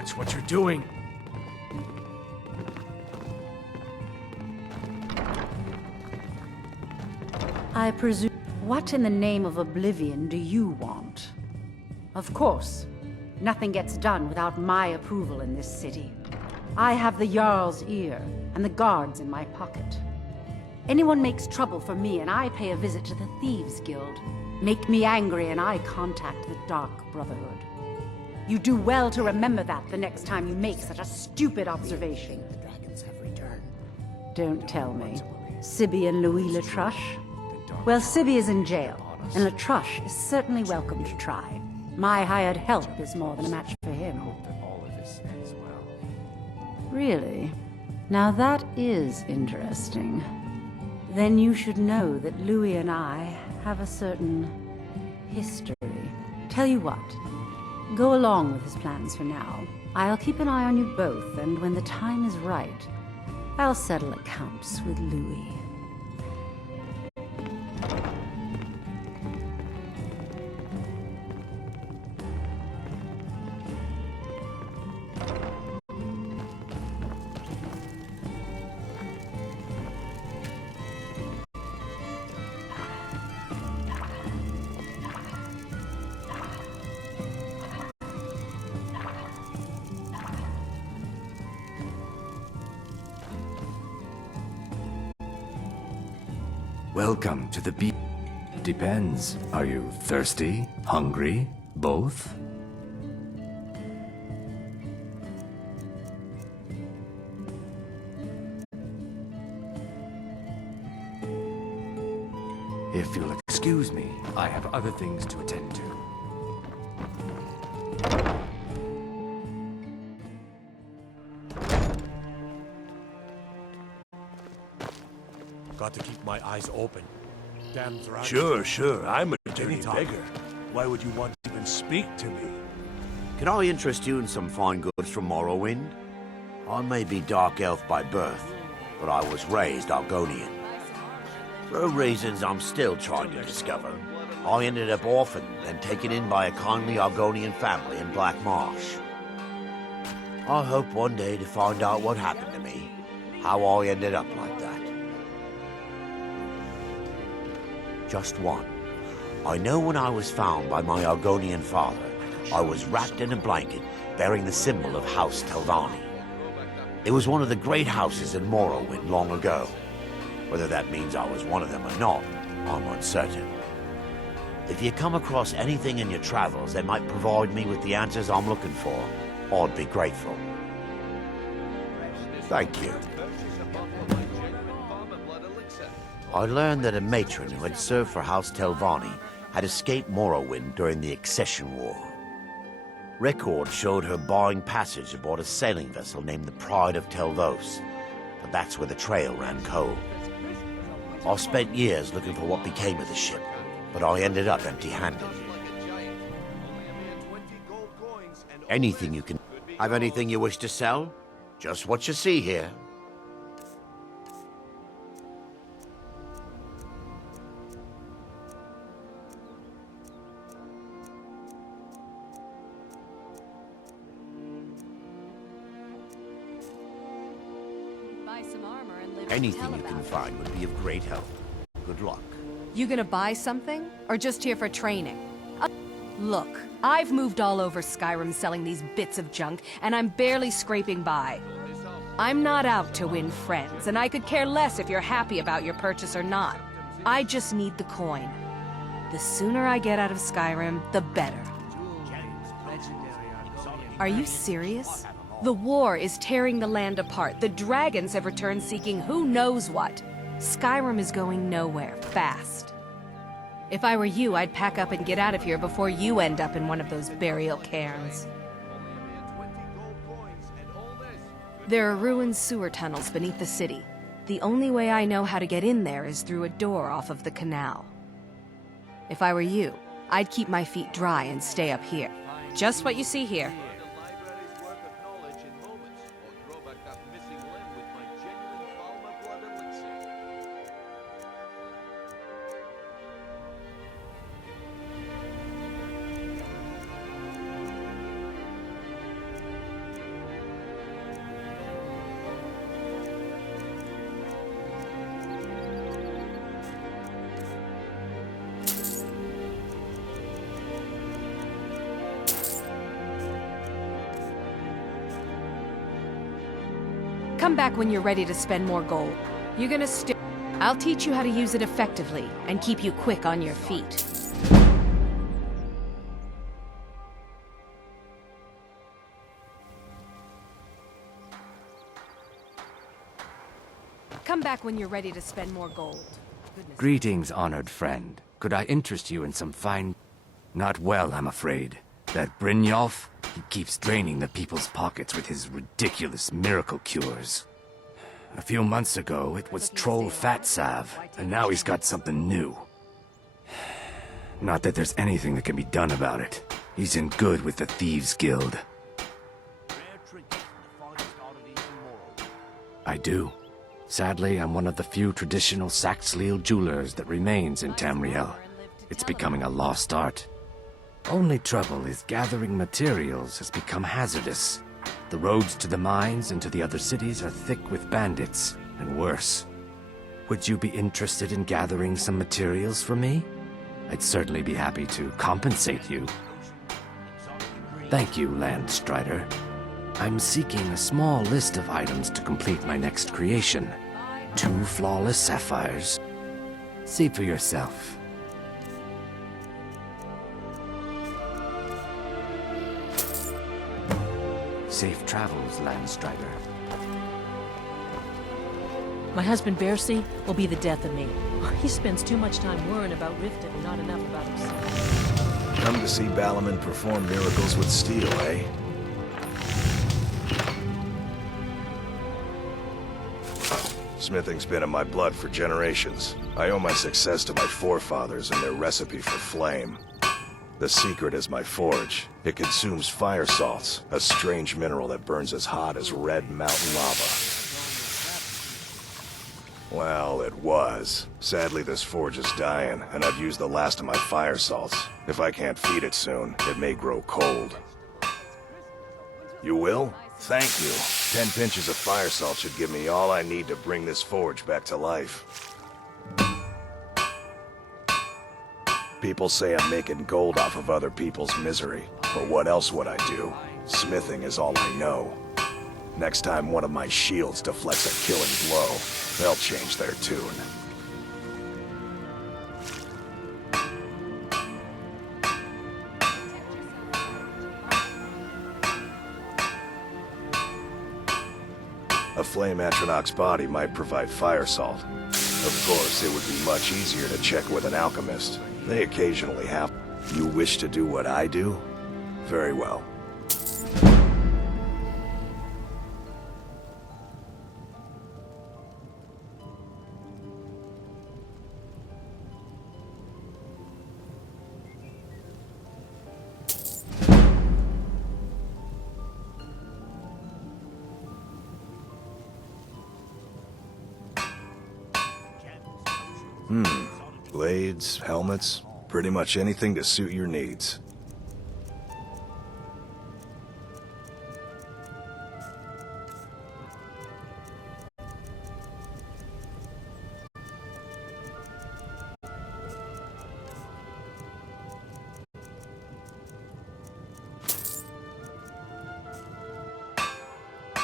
Watch what you're doing. I presume... What in the name of oblivion do you want? Of course. Nothing gets done without my approval in this city. I have the Jarl's ear, and the guards in my pocket. Anyone makes trouble for me, and I pay a visit to the Thieves' Guild. Make me angry, and I contact the Dark Brotherhood. You do well to remember that the next time you make such a stupid observation. The dragons have returned. Don't tell me. Sibby and Louis Latruche? Well, Sibby is in jail, and Latruche is certainly welcome to try. My hired help is more than a match for him. Really? Now that is interesting. Then you should know that Louis and I have a certain history. Tell you what, go along with his plans for now. I'll keep an eye on you both, and when the time is right, I'll settle accounts with Louis. Welcome to the beach. Depends. Are you thirsty? Hungry? Both? If you'll excuse me, I have other things to attend to. Got to keep my eyes open. Damn dragon. Sure. I'm a dirty Anytime. beggar. Why would you want to even speak to me? Can I interest you in some fine goods from Morrowind? I may be Dark Elf by birth, but I was raised Argonian. For reasons I'm still trying to discover, I ended up orphaned and taken in by a kindly Argonian family in Black Marsh. I hope one day to find out what happened to me, how I ended up like that. Just one. I know when I was found by my Argonian father, I was wrapped in a blanket bearing the symbol of House Telvanni. It was one of the great houses in Morrowind long ago. Whether that means I was one of them or not, I'm uncertain. If you come across anything in your travels that might provide me with the answers I'm looking for, I'd be grateful. Thank you. I learned that a matron who had served for House Telvanni had escaped Morrowind during the Accession War. Records showed her buying passage aboard a sailing vessel named the Pride of Telvos, but that's where the trail ran cold. I spent years looking for what became of the ship, but I ended up empty-handed. Anything you can... Have anything you wish to sell? Just what you see here. Anything you can find would be of great help. Good luck. You gonna buy something? Or just here for training? Look, I've moved all over Skyrim selling these bits of junk, and I'm barely scraping by. I'm not out to win friends, and I could care less if you're happy about your purchase or not. I just need the coin. The sooner I get out of Skyrim, the better. Are you serious? The war is tearing the land apart. The dragons have returned seeking who knows what. Skyrim is going nowhere, fast. If I were you, I'd pack up and get out of here before you end up in one of those burial cairns. There are ruined sewer tunnels beneath the city. The only way I know how to get in there is through a door off of the canal. If I were you, I'd keep my feet dry and stay up here. Just what you see here. Come back when you're ready to spend more gold. You're gonna I'll teach you how to use it effectively and keep you quick on your feet. Come back when you're ready to spend more gold. Greetings, honored friend. Could I interest you in some fine... Not well, I'm afraid. That Brynjolf, he keeps draining the people's pockets with his ridiculous miracle cures. A few months ago, it was Troll Fat Salve, and now he's got something new. Not that there's anything that can be done about it. He's in good with the Thieves' Guild. I do. Sadly, I'm one of the few traditional Saxhleel jewelers that remains in Tamriel. It's becoming a lost art. Only trouble is gathering materials has become hazardous. The roads to the mines and to the other cities are thick with bandits, and worse. Would you be interested in gathering some materials for me? I'd certainly be happy to compensate you. Thank you, Landstrider. I'm seeking a small list of items to complete my next creation. 2 flawless sapphires. See for yourself. Safe travels, Landstrider. My husband Bercy will be the death of me. He spends too much time worrying about Riften and not enough about himself. Come to see Balaman perform miracles with steel, eh? Smithing's been in my blood for generations. I owe my success to my forefathers and their recipe for flame. The secret is my forge. It consumes fire salts, a strange mineral that burns as hot as red mountain lava. Well, it was. Sadly, this forge is dying, and I've used the last of my fire salts. If I can't feed it soon, it may grow cold. You will? Thank you. 10 pinches of fire salt should give me all I need to bring this forge back to life. People say I'm making gold off of other people's misery, but what else would I do? Smithing is all I know. Next time one of my shields deflects a killing blow, they'll change their tune. A flame Atronach's body might provide fire salt. Of course, it would be much easier to check with an alchemist. They occasionally have. You wish to do what I do? Very well. Blades, helmets, pretty much anything to suit your needs.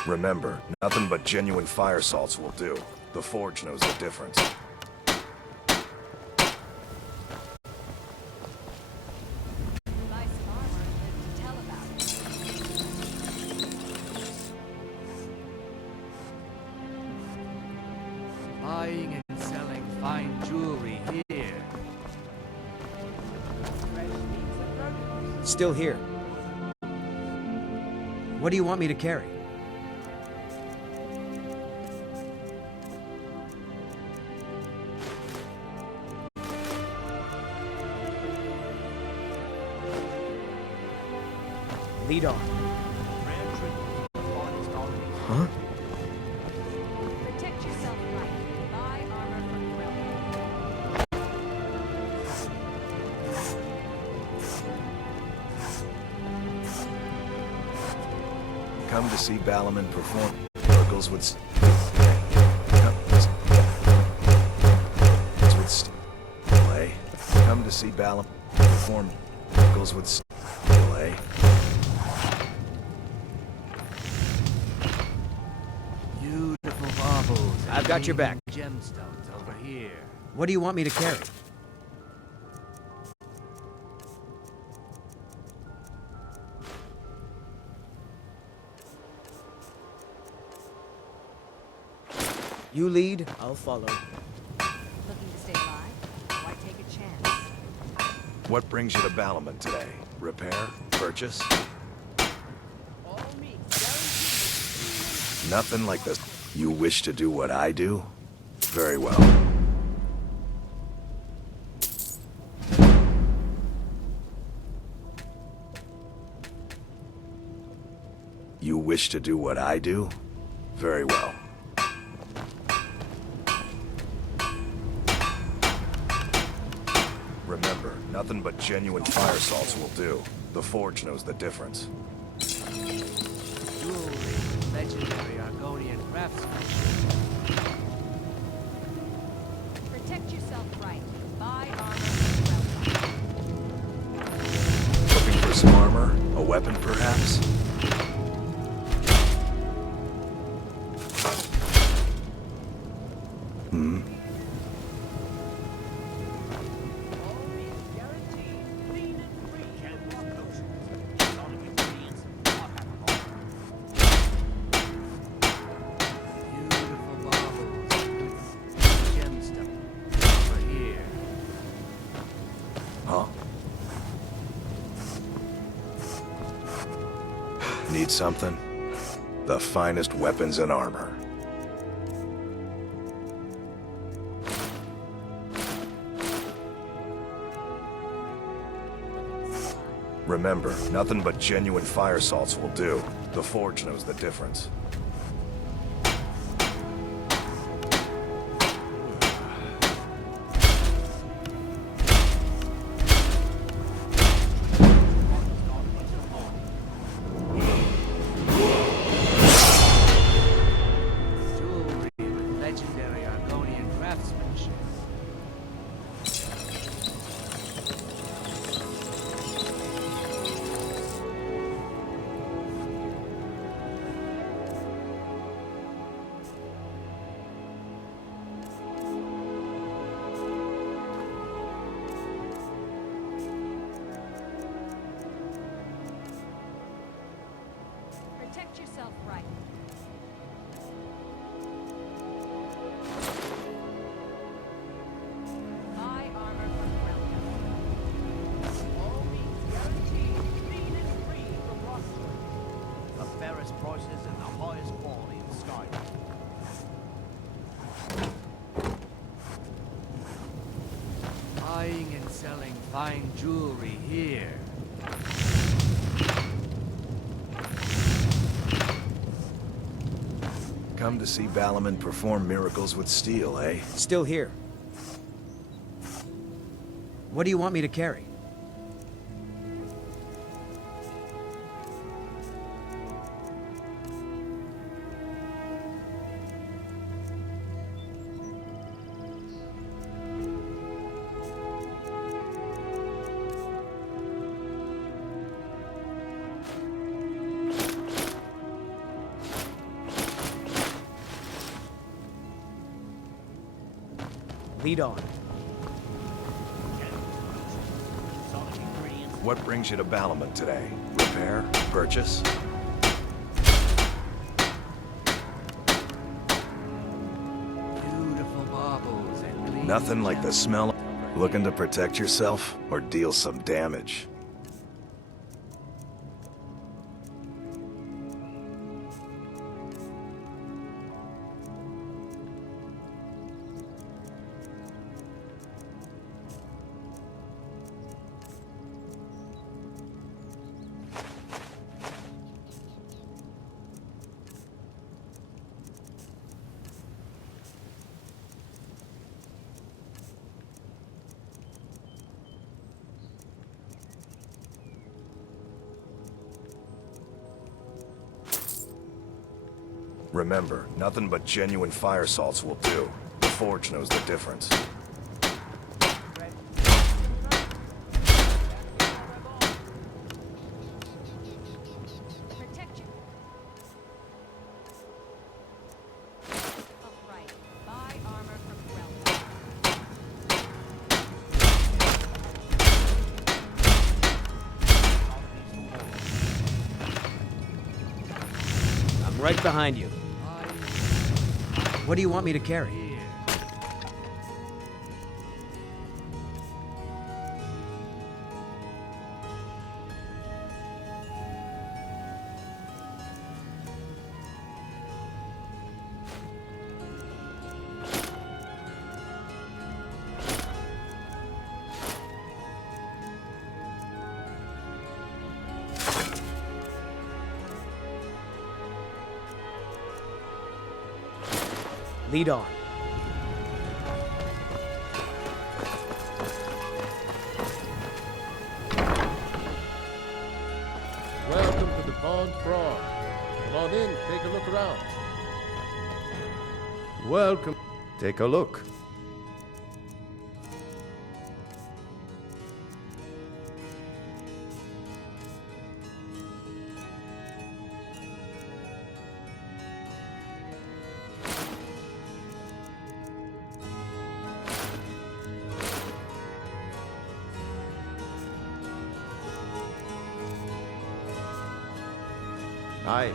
Remember, nothing but genuine fire salts will do. The forge knows the difference. Buying and selling fine jewelry here. Still here. What do you want me to carry? Lead on. Huh? Protect yourself right. Buy armor from Come to see Balaman perform miracles with steel, eh? Come to see Balaman perform miracles with steel, eh? You got your back. Gemstones over here. What do you want me to carry? You lead, I'll follow. Looking to stay alive? Why take a chance? What brings you to Ballamon today? Repair? Purchase? Nothing like this. You wish to do what I do? Very well. You wish to do what I do? Very well. Remember, nothing but genuine fire salts will do. The Forge knows the difference. Jewelry, legendary Argonian craftsmanship. Protect yourself right. Buy armor. Looking for some armor? A weapon, perhaps? Hmm? Huh? Need something? The finest weapons and armor. Remember, nothing but genuine fire salts will do. The Forge knows the difference. Jewelry with legendary Argonian craftsmanship. Protect yourself right. Buy armor from Relka. All means guaranteed, clean and free from rustling. The fairest prices and the highest quality in Skyrim. Buying and selling fine jewelry here. Come to see Ballamon perform miracles with steel, eh? Still here. What do you want me to carry? Lead on. What brings you to Ballamon today? Repair? Purchase? Beautiful marbles and gleaming Nothing like the smell. Looking to protect yourself or deal some damage? Remember, nothing but genuine fire salts will do. The Forge knows the difference. Protect you. Upright. Buy right behind you. What do you want me to carry? Lead on. Welcome to the Pond Prawn. Come on in, take a look around. Welcome. Take a look. Aye.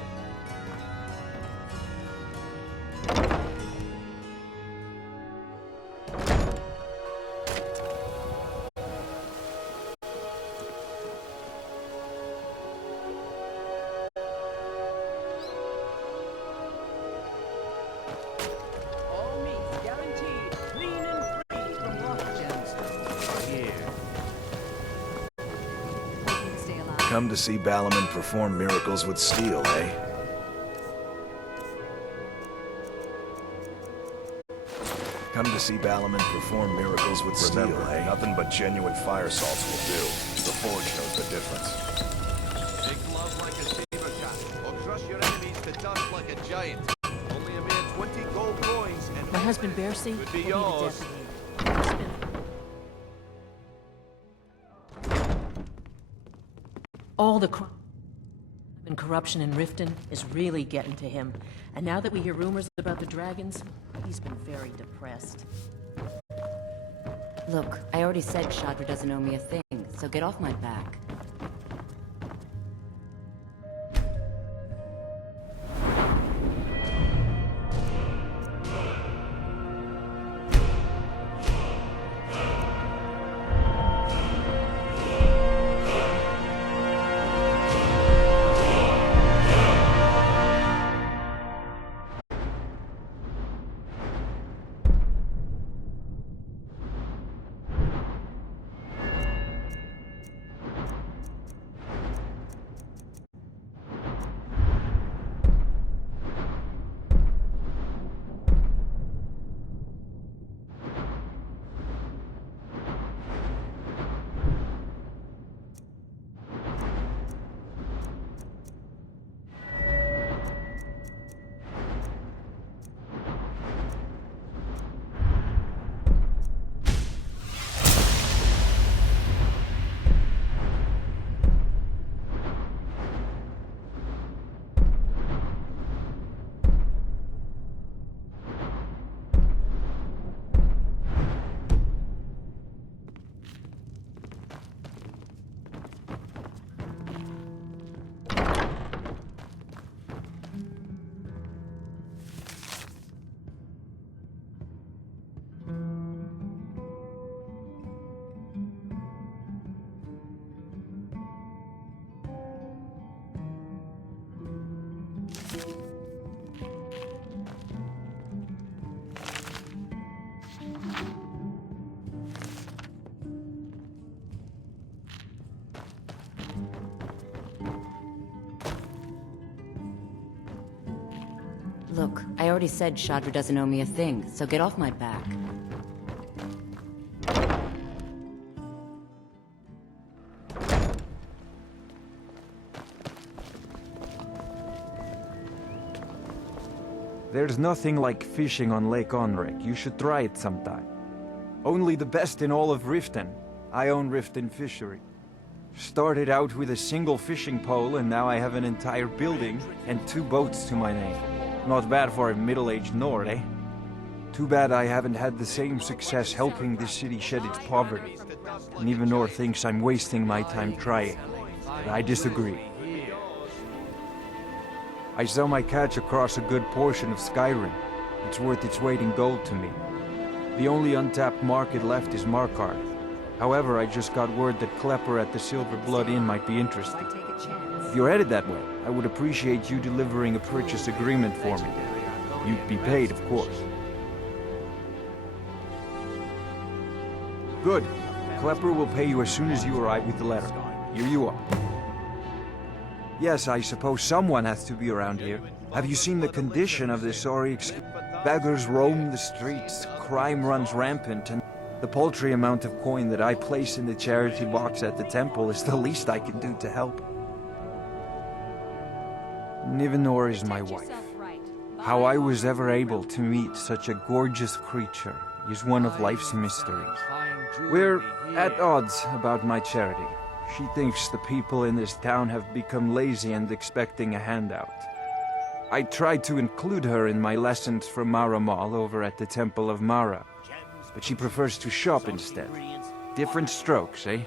All meats guaranteed, clean and free from Riften. Here. Stay alive. Come to see Balaman perform miracles with steel, eh? Come to see Balaman perform miracles with steel, eh? Nothing but genuine fire salts will do. The Forge knows the difference. Big glove like a saber cat, or crush your enemies to dust like a giant. Only a mere 20 gold coins and My husband Bercy could be will yours. be the deputy. All the crime and corruption in Riften is really getting to him. And now that we hear rumors about the dragons, he's been very depressed. Look, I already said Shadra doesn't owe me a thing, so get off my back. Look, I already said Shadra doesn't owe me a thing, so get off my back. There's nothing like fishing on Lake Onrek. You should try it sometime. Only the best in all of Riften. I own Riften Fishery. Started out with a single fishing pole, and now I have an entire building and 2 boats to my name. Not bad for a middle-aged Nord, eh? Too bad I haven't had the same success helping this city shed its poverty. And even Nord thinks I'm wasting my time trying. But I disagree. I sell my catch across a good portion of Skyrim. It's worth its weight in gold to me. The only untapped market left is Markarth. However, I just got word that Klepper at the Silver Blood Inn might be interested. If you're headed that way, I would appreciate you delivering a purchase agreement for me. You'd be paid, of course. Good. Klepper will pay you as soon as you arrive with the letter. Here you are. Yes, I suppose someone has to be around here. Have you seen the condition of this sorry beggars roam the streets, crime runs rampant, and the paltry amount of coin that I place in the charity box at the temple is the least I can do to help. Nivenor is my wife. How I was ever able to meet such a gorgeous creature is one of life's mysteries. We're at odds about my charity. She thinks the people in this town have become lazy and expecting a handout. I tried to include her in my lessons from Mara Mall over at the Temple of Mara, but she prefers to shop instead. Different strokes, eh?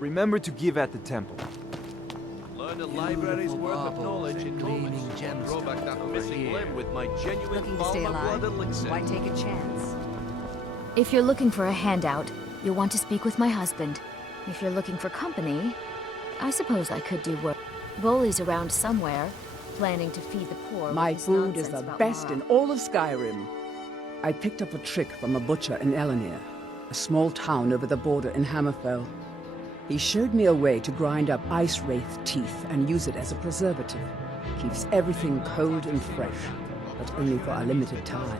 Remember to give at the temple. Learn a library's worth of knowledge in gleaming gems. Throw back that missing limb with my genuine Looking to stay alive? blood elixir. Why take a chance? If you're looking for a handout, you'll want to speak with my husband. If you're looking for company, I suppose I could do work. Bolly's around somewhere, planning to feed the poor. My food is the best in all of Skyrim. I picked up a trick from a butcher in Elenir, a small town over the border in Hammerfell. He showed me a way to grind up ice wraith teeth and use it as a preservative. Keeps everything cold and fresh, but only for a limited time.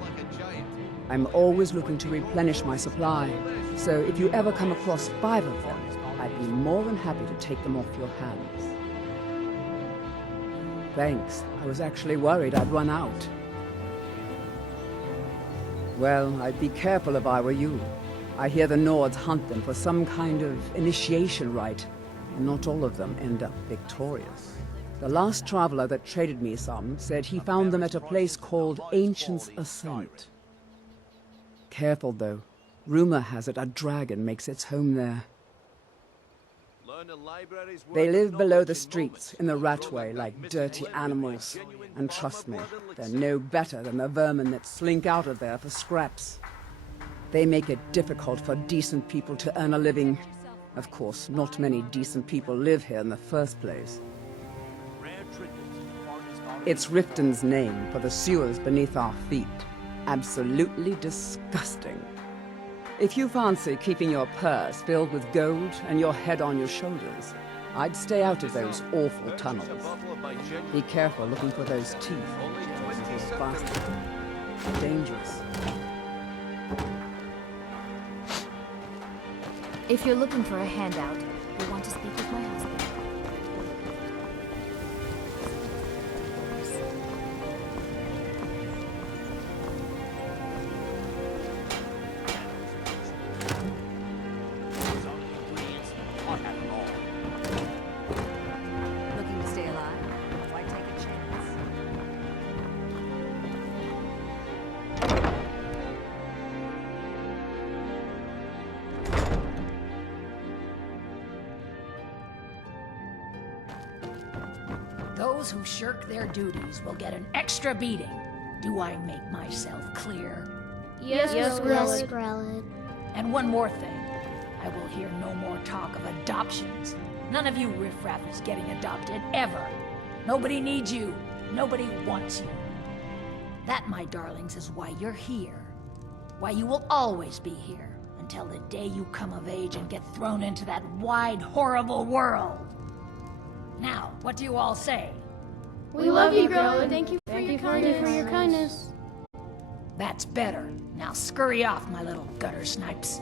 I'm always looking to replenish my supply, so if you ever come across 5 of them, I'd be more than happy to take them off your hands. Thanks. I was actually worried I'd run out. Well, I'd be careful if I were you. I hear the Nords hunt them for some kind of initiation rite, and not all of them end up victorious. The last traveler that traded me some said he found them at a place called Ancient's Ascent. Careful, though. Rumor has it a dragon makes its home there. They live below the streets, in the ratway, like dirty animals. And trust me, they're no better than the vermin that slink out of there for scraps. They make it difficult for decent people to earn a living. Of course, not many decent people live here in the first place. It's Riften's name for the sewers beneath our feet. Absolutely disgusting. If you fancy keeping your purse filled with gold and your head on your shoulders, I'd stay out of those awful tunnels. Be careful looking for those teeth. Those bastards. Dangerous. If you're looking for a handout, you'll want to speak with my husband. Looking to stay alive? Why take a chance? Those who shirk their duties will get an extra beating. Do I make myself clear? Yes, Grelid. And one more thing. I will hear no more talk of adoptions. None of you riffraff is getting adopted, ever. Nobody needs you. Nobody wants you. That, my darlings, is why you're here. Why you will always be here, until the day you come of age and get thrown into that wide, horrible world. Now, what do you all say? We love you, Grelid. Thank you for your kindness. That's better. Now scurry off, my little gutter snipes.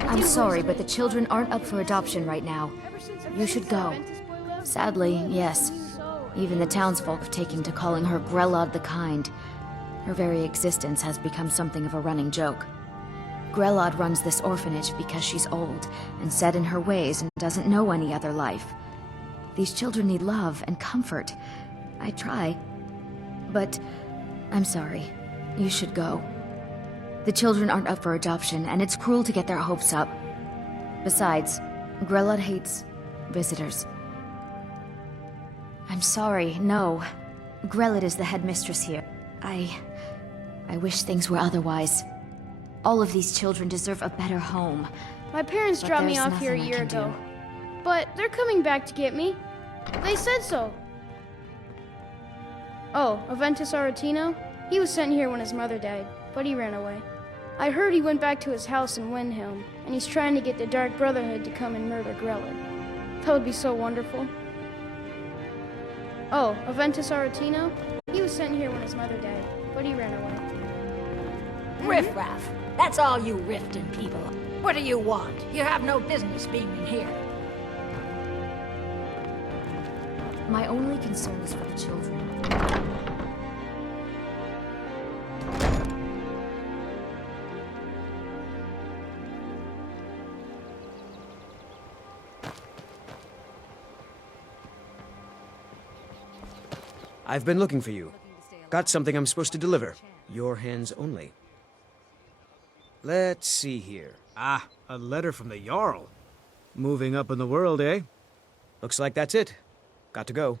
I'm sorry, but the children aren't up for adoption right now. You should go. Sadly, yes. Even the townsfolk have taken to calling her Grelod the Kind. Her very existence has become something of a running joke. Grelod runs this orphanage because she's old and set in her ways and doesn't know any other life. These children need love and comfort. I try. But I'm sorry. You should go. The children aren't up for adoption, and it's cruel to get their hopes up. Besides, Grelod hates visitors. I'm sorry, no. Grelod is the headmistress here. I wish things were otherwise. All of these children deserve a better home. My parents But dropped me there's off here a nothing I year can ago. But they're coming back to get me. They said so. Oh, Aventus Aretino? He was sent here when his mother died, but he ran away. I heard he went back to his house in Windhelm, and he's trying to get the Dark Brotherhood to come and murder Grelod. That would be so wonderful. Oh, Aventus Aretino? He was sent here when his mother died, but he ran away. Riffraff. That's all you Riften people. What do you want? You have no business being in here. My only concern is for the children. I've been looking for you. Got something I'm supposed to deliver. Your hands only. Let's see here. Ah, a letter from the Jarl. Moving up in the world, eh? Looks like that's it. Got to go.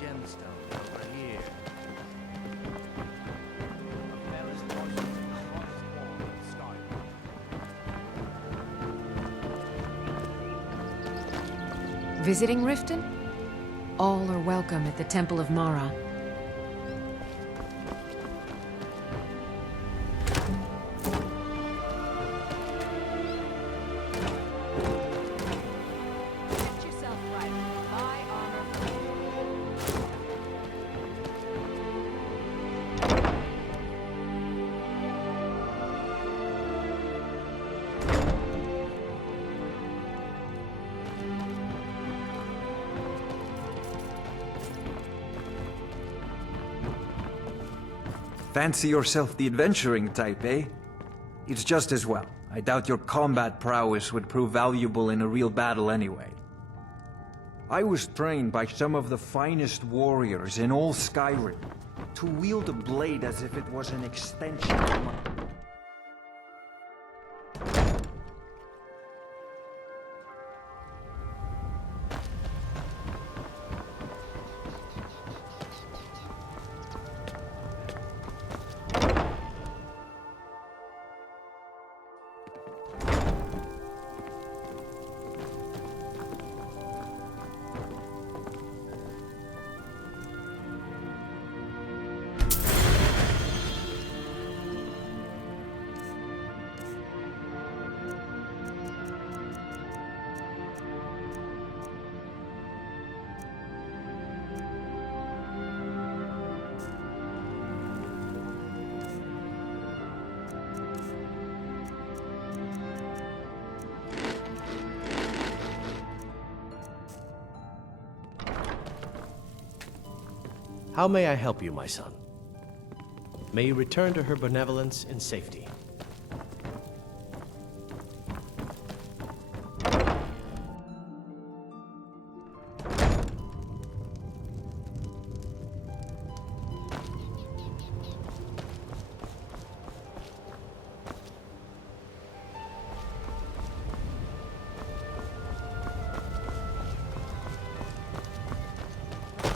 Gemstone over here. Visiting Riften? All are welcome at the Temple of Mara. Fancy yourself the adventuring type, eh? It's just as well. I doubt your combat prowess would prove valuable in a real battle anyway. I was trained by some of the finest warriors in all Skyrim to wield a blade as if it was an extension of my... How may I help you, my son? May you return to her benevolence in safety.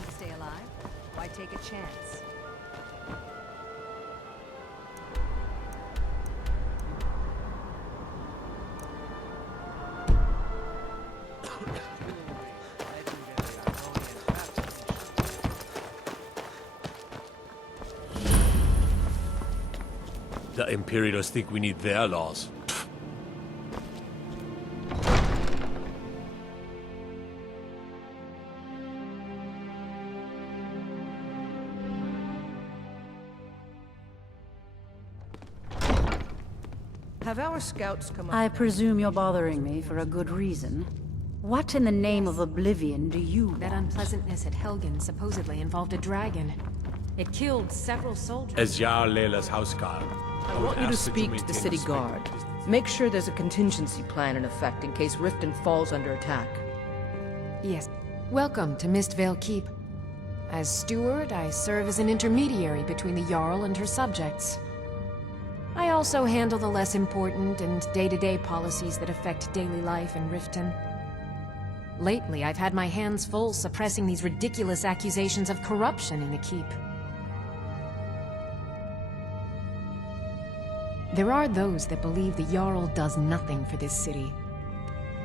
Stay alive? Why take a chance? The Imperials think we need their laws. Have our scouts come up? I presume you're bothering me for a good reason. What in the name of oblivion do you want? That unpleasantness at Helgen supposedly involved a dragon. It killed several soldiers. As Jarl Layla's houseguard, I want you to speak to the city guard. Make sure there's a contingency plan in effect in case Riften falls under attack. Yes. Welcome to Mistvale Keep. As steward, I serve as an intermediary between the Jarl and her subjects. I also handle the less important and day-to-day policies that affect daily life in Riften. Lately, I've had my hands full suppressing these ridiculous accusations of corruption in the Keep. There are those that believe the Jarl does nothing for this city.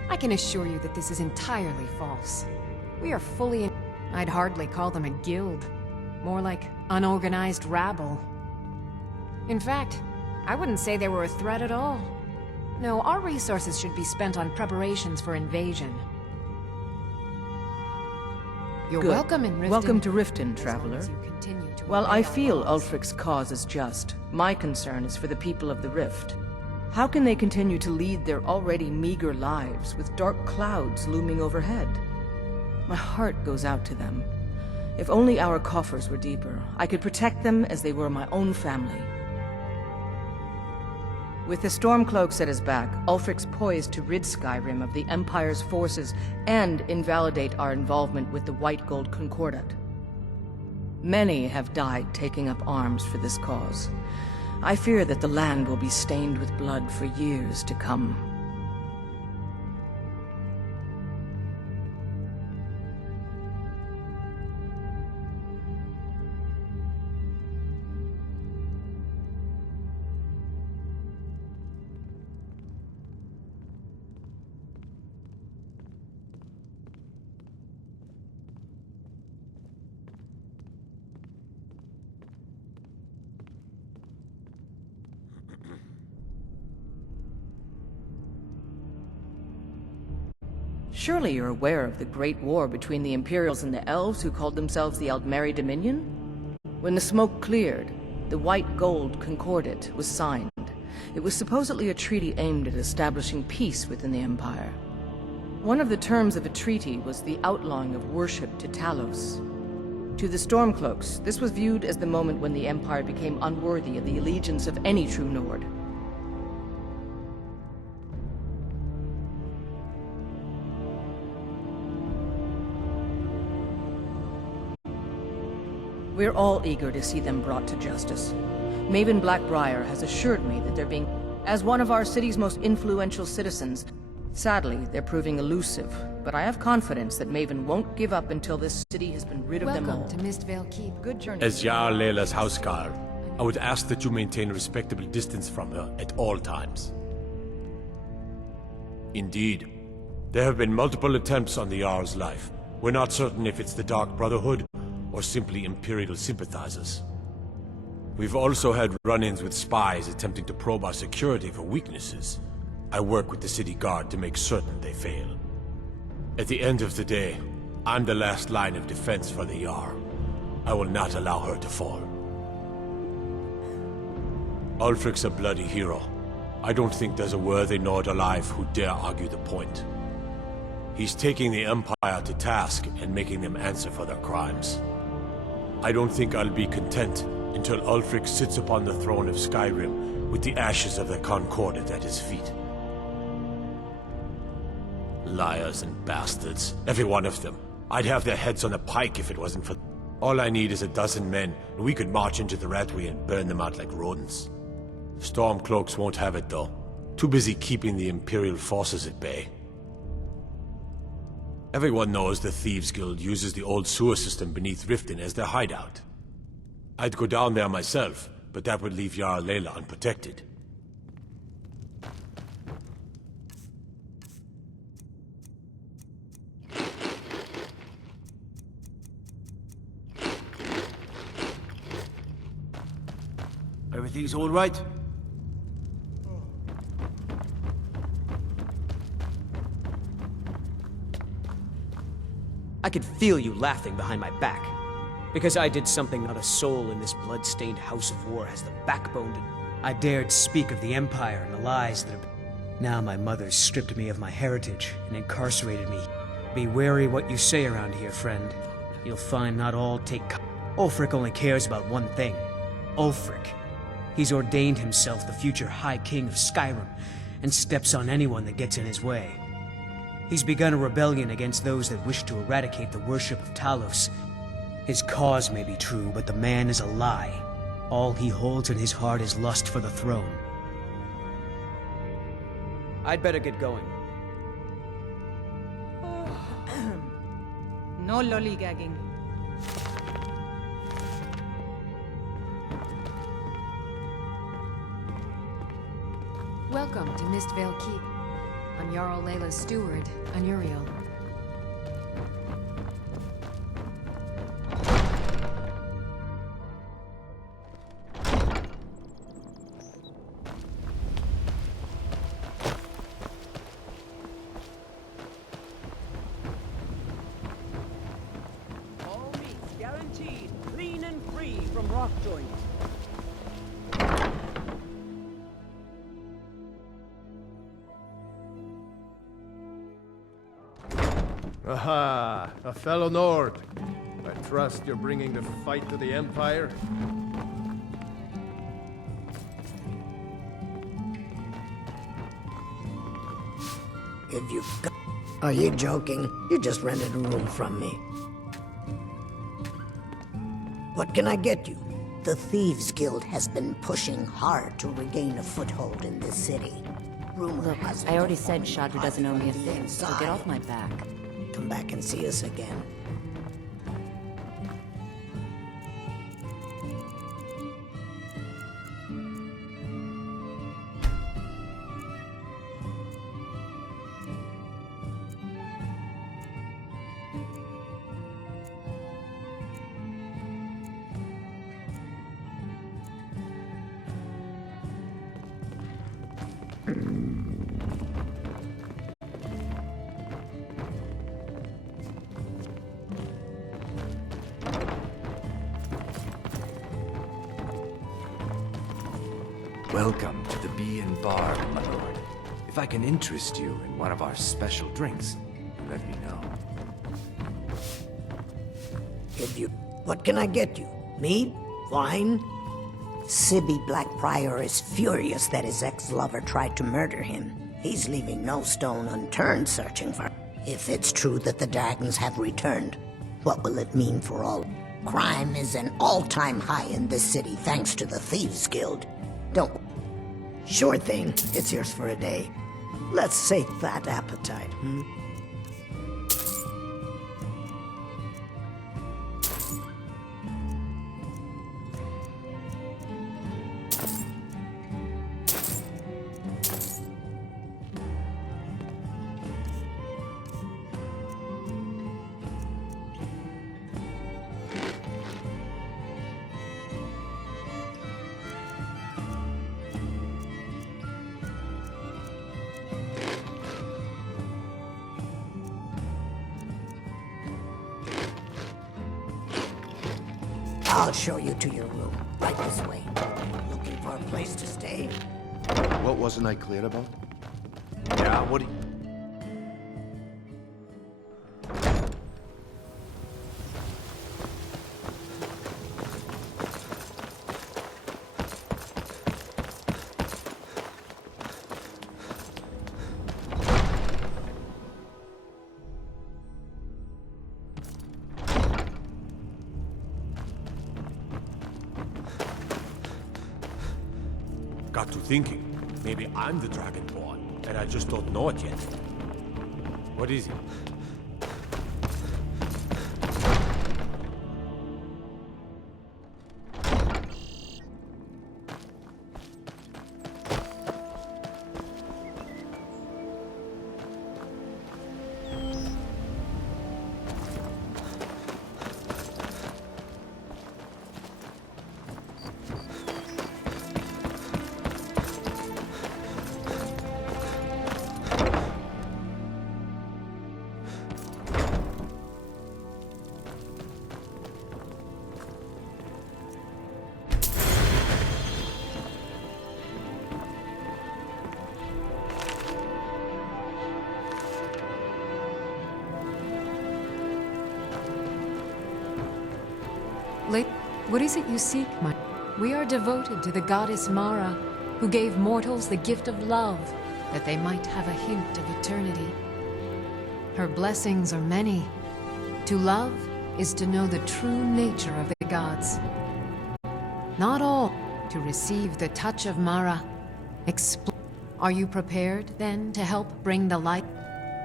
I can assure you that this is entirely false. We are fully in... I'd hardly call them a guild. More like unorganized rabble. In fact, I wouldn't say they were a threat at all. No, our resources should be spent on preparations for invasion. You're Good. welcome in Riften. Welcome to Riften, traveler. While I feel laws. Ulfric's cause is just, my concern is for the people of the Rift. How can they continue to lead their already meager lives with dark clouds looming overhead? My heart goes out to them. If only our coffers were deeper, I could protect them as they were my own family. With the Stormcloaks at his back, Ulfric's poised to rid Skyrim of the Empire's forces and invalidate our involvement with the White Gold Concordat. Many have died taking up arms for this cause. I fear that the land will be stained with blood for years to come. Surely you're aware of the Great War between the Imperials and the Elves who called themselves the Aldmeri Dominion? When the smoke cleared, the White Gold Concordat was signed. It was supposedly a treaty aimed at establishing peace within the Empire. One of the terms of a treaty was the outlawing of worship to Talos. To the Stormcloaks, this was viewed as the moment when the Empire became unworthy of the allegiance of any true Nord. We're all eager to see them brought to justice. Maven Blackbriar has assured me that they're being... As one of our city's most influential citizens, sadly, they're proving elusive, but I have confidence that Maven won't give up until this city has been rid of them all. Welcome to Mistvale Keep. Good journey. As Jarl Layla's houseguard, I would ask that you maintain a respectable distance from her at all times. Indeed, there have been multiple attempts on the Jarl's life. We're not certain if it's the Dark Brotherhood or simply Imperial sympathizers. We've also had run-ins with spies attempting to probe our security for weaknesses. I work with the city guard to make certain they fail. At the end of the day, I'm the last line of defense for the Jarl. I will not allow her to fall. Ulfric's a bloody hero. I don't think there's a worthy Nord alive who dare argue the point. He's taking the Empire to task and making them answer for their crimes. I don't think I'll be content until Ulfric sits upon the throne of Skyrim with the ashes of the Concordat at his feet. Liars and bastards, every one of them. I'd have their heads on a pike if it wasn't for... All I need is a dozen men, and we could march into the Ratway and burn them out like rodents. Stormcloaks won't have it, though. Too busy keeping the Imperial forces at bay. Everyone knows the Thieves Guild uses the old sewer system beneath Riften as their hideout. I'd go down there myself, but that would leave Jarl Layla unprotected. Everything's all right? I could feel you laughing behind my back. Because I did something not a soul in this blood-stained house of war has the backbone to... I dared speak of the Empire and the lies that have... Now my mother's stripped me of my heritage and incarcerated me. Be wary what you say around here, friend. You'll find not all take... Ulfric only cares about one thing. Ulfric. He's ordained himself the future High King of Skyrim, and steps on anyone that gets in his way. He's begun a rebellion against those that wish to eradicate the worship of Talos. His cause may be true, but the man is a lie. All he holds in his heart is lust for the throne. I'd better get going. No lollygagging. Welcome to Mistvale Keep. I'm Jarl Layla's steward, Anuriel. All meats guaranteed, clean and free from rock joints. Aha! A fellow Nord. I trust you're bringing the fight to the Empire? If you've got... Are you joking? You just rented a room from me. What can I get you? The Thieves Guild has been pushing hard to regain a foothold in this city. Rumor Look, has I already said Shadra doesn't owe me a thing, so get off my back. Come back and see us again. Welcome to the Bee and Bar, my lord. If I can interest you in one of our special drinks, let me know. If you... What can I get you? Meat? Wine? Sibby Blackbriar is furious that his ex-lover tried to murder him. He's leaving no stone unturned searching for... If it's true that the dragons have returned, what will it mean for all? Crime is an all-time high in this city thanks to the Thieves Guild. Don't... Sure thing. It's yours for a day. Let's sate that appetite, hmm? I'll show you to your room, right this way. Looking for a place to stay? What wasn't I clear about? Yeah, what do you... Got to thinking, maybe I'm the Dragonborn, and I just don't know it yet. What is it? What is it you seek, my... We are devoted to the goddess Mara, who gave mortals the gift of love, that they might have a hint of eternity. Her blessings are many. To love is to know the true nature of the gods. Not all to receive the touch of Mara. Are you prepared, then, to help bring the light?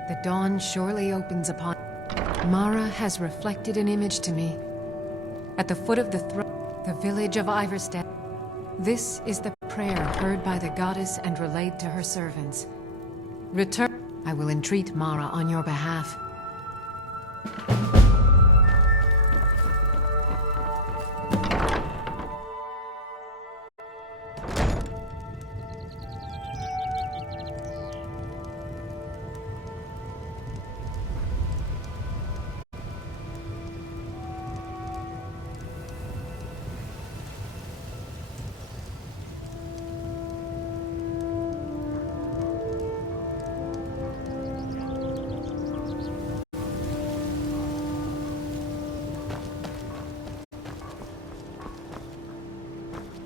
The dawn surely opens upon... Mara has reflected an image to me. At the foot of the the village of Iverstead. This is the prayer heard by the goddess and relayed to her servants. Return. I will entreat Mara on your behalf.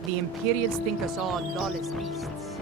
The Imperials think us all lawless beasts.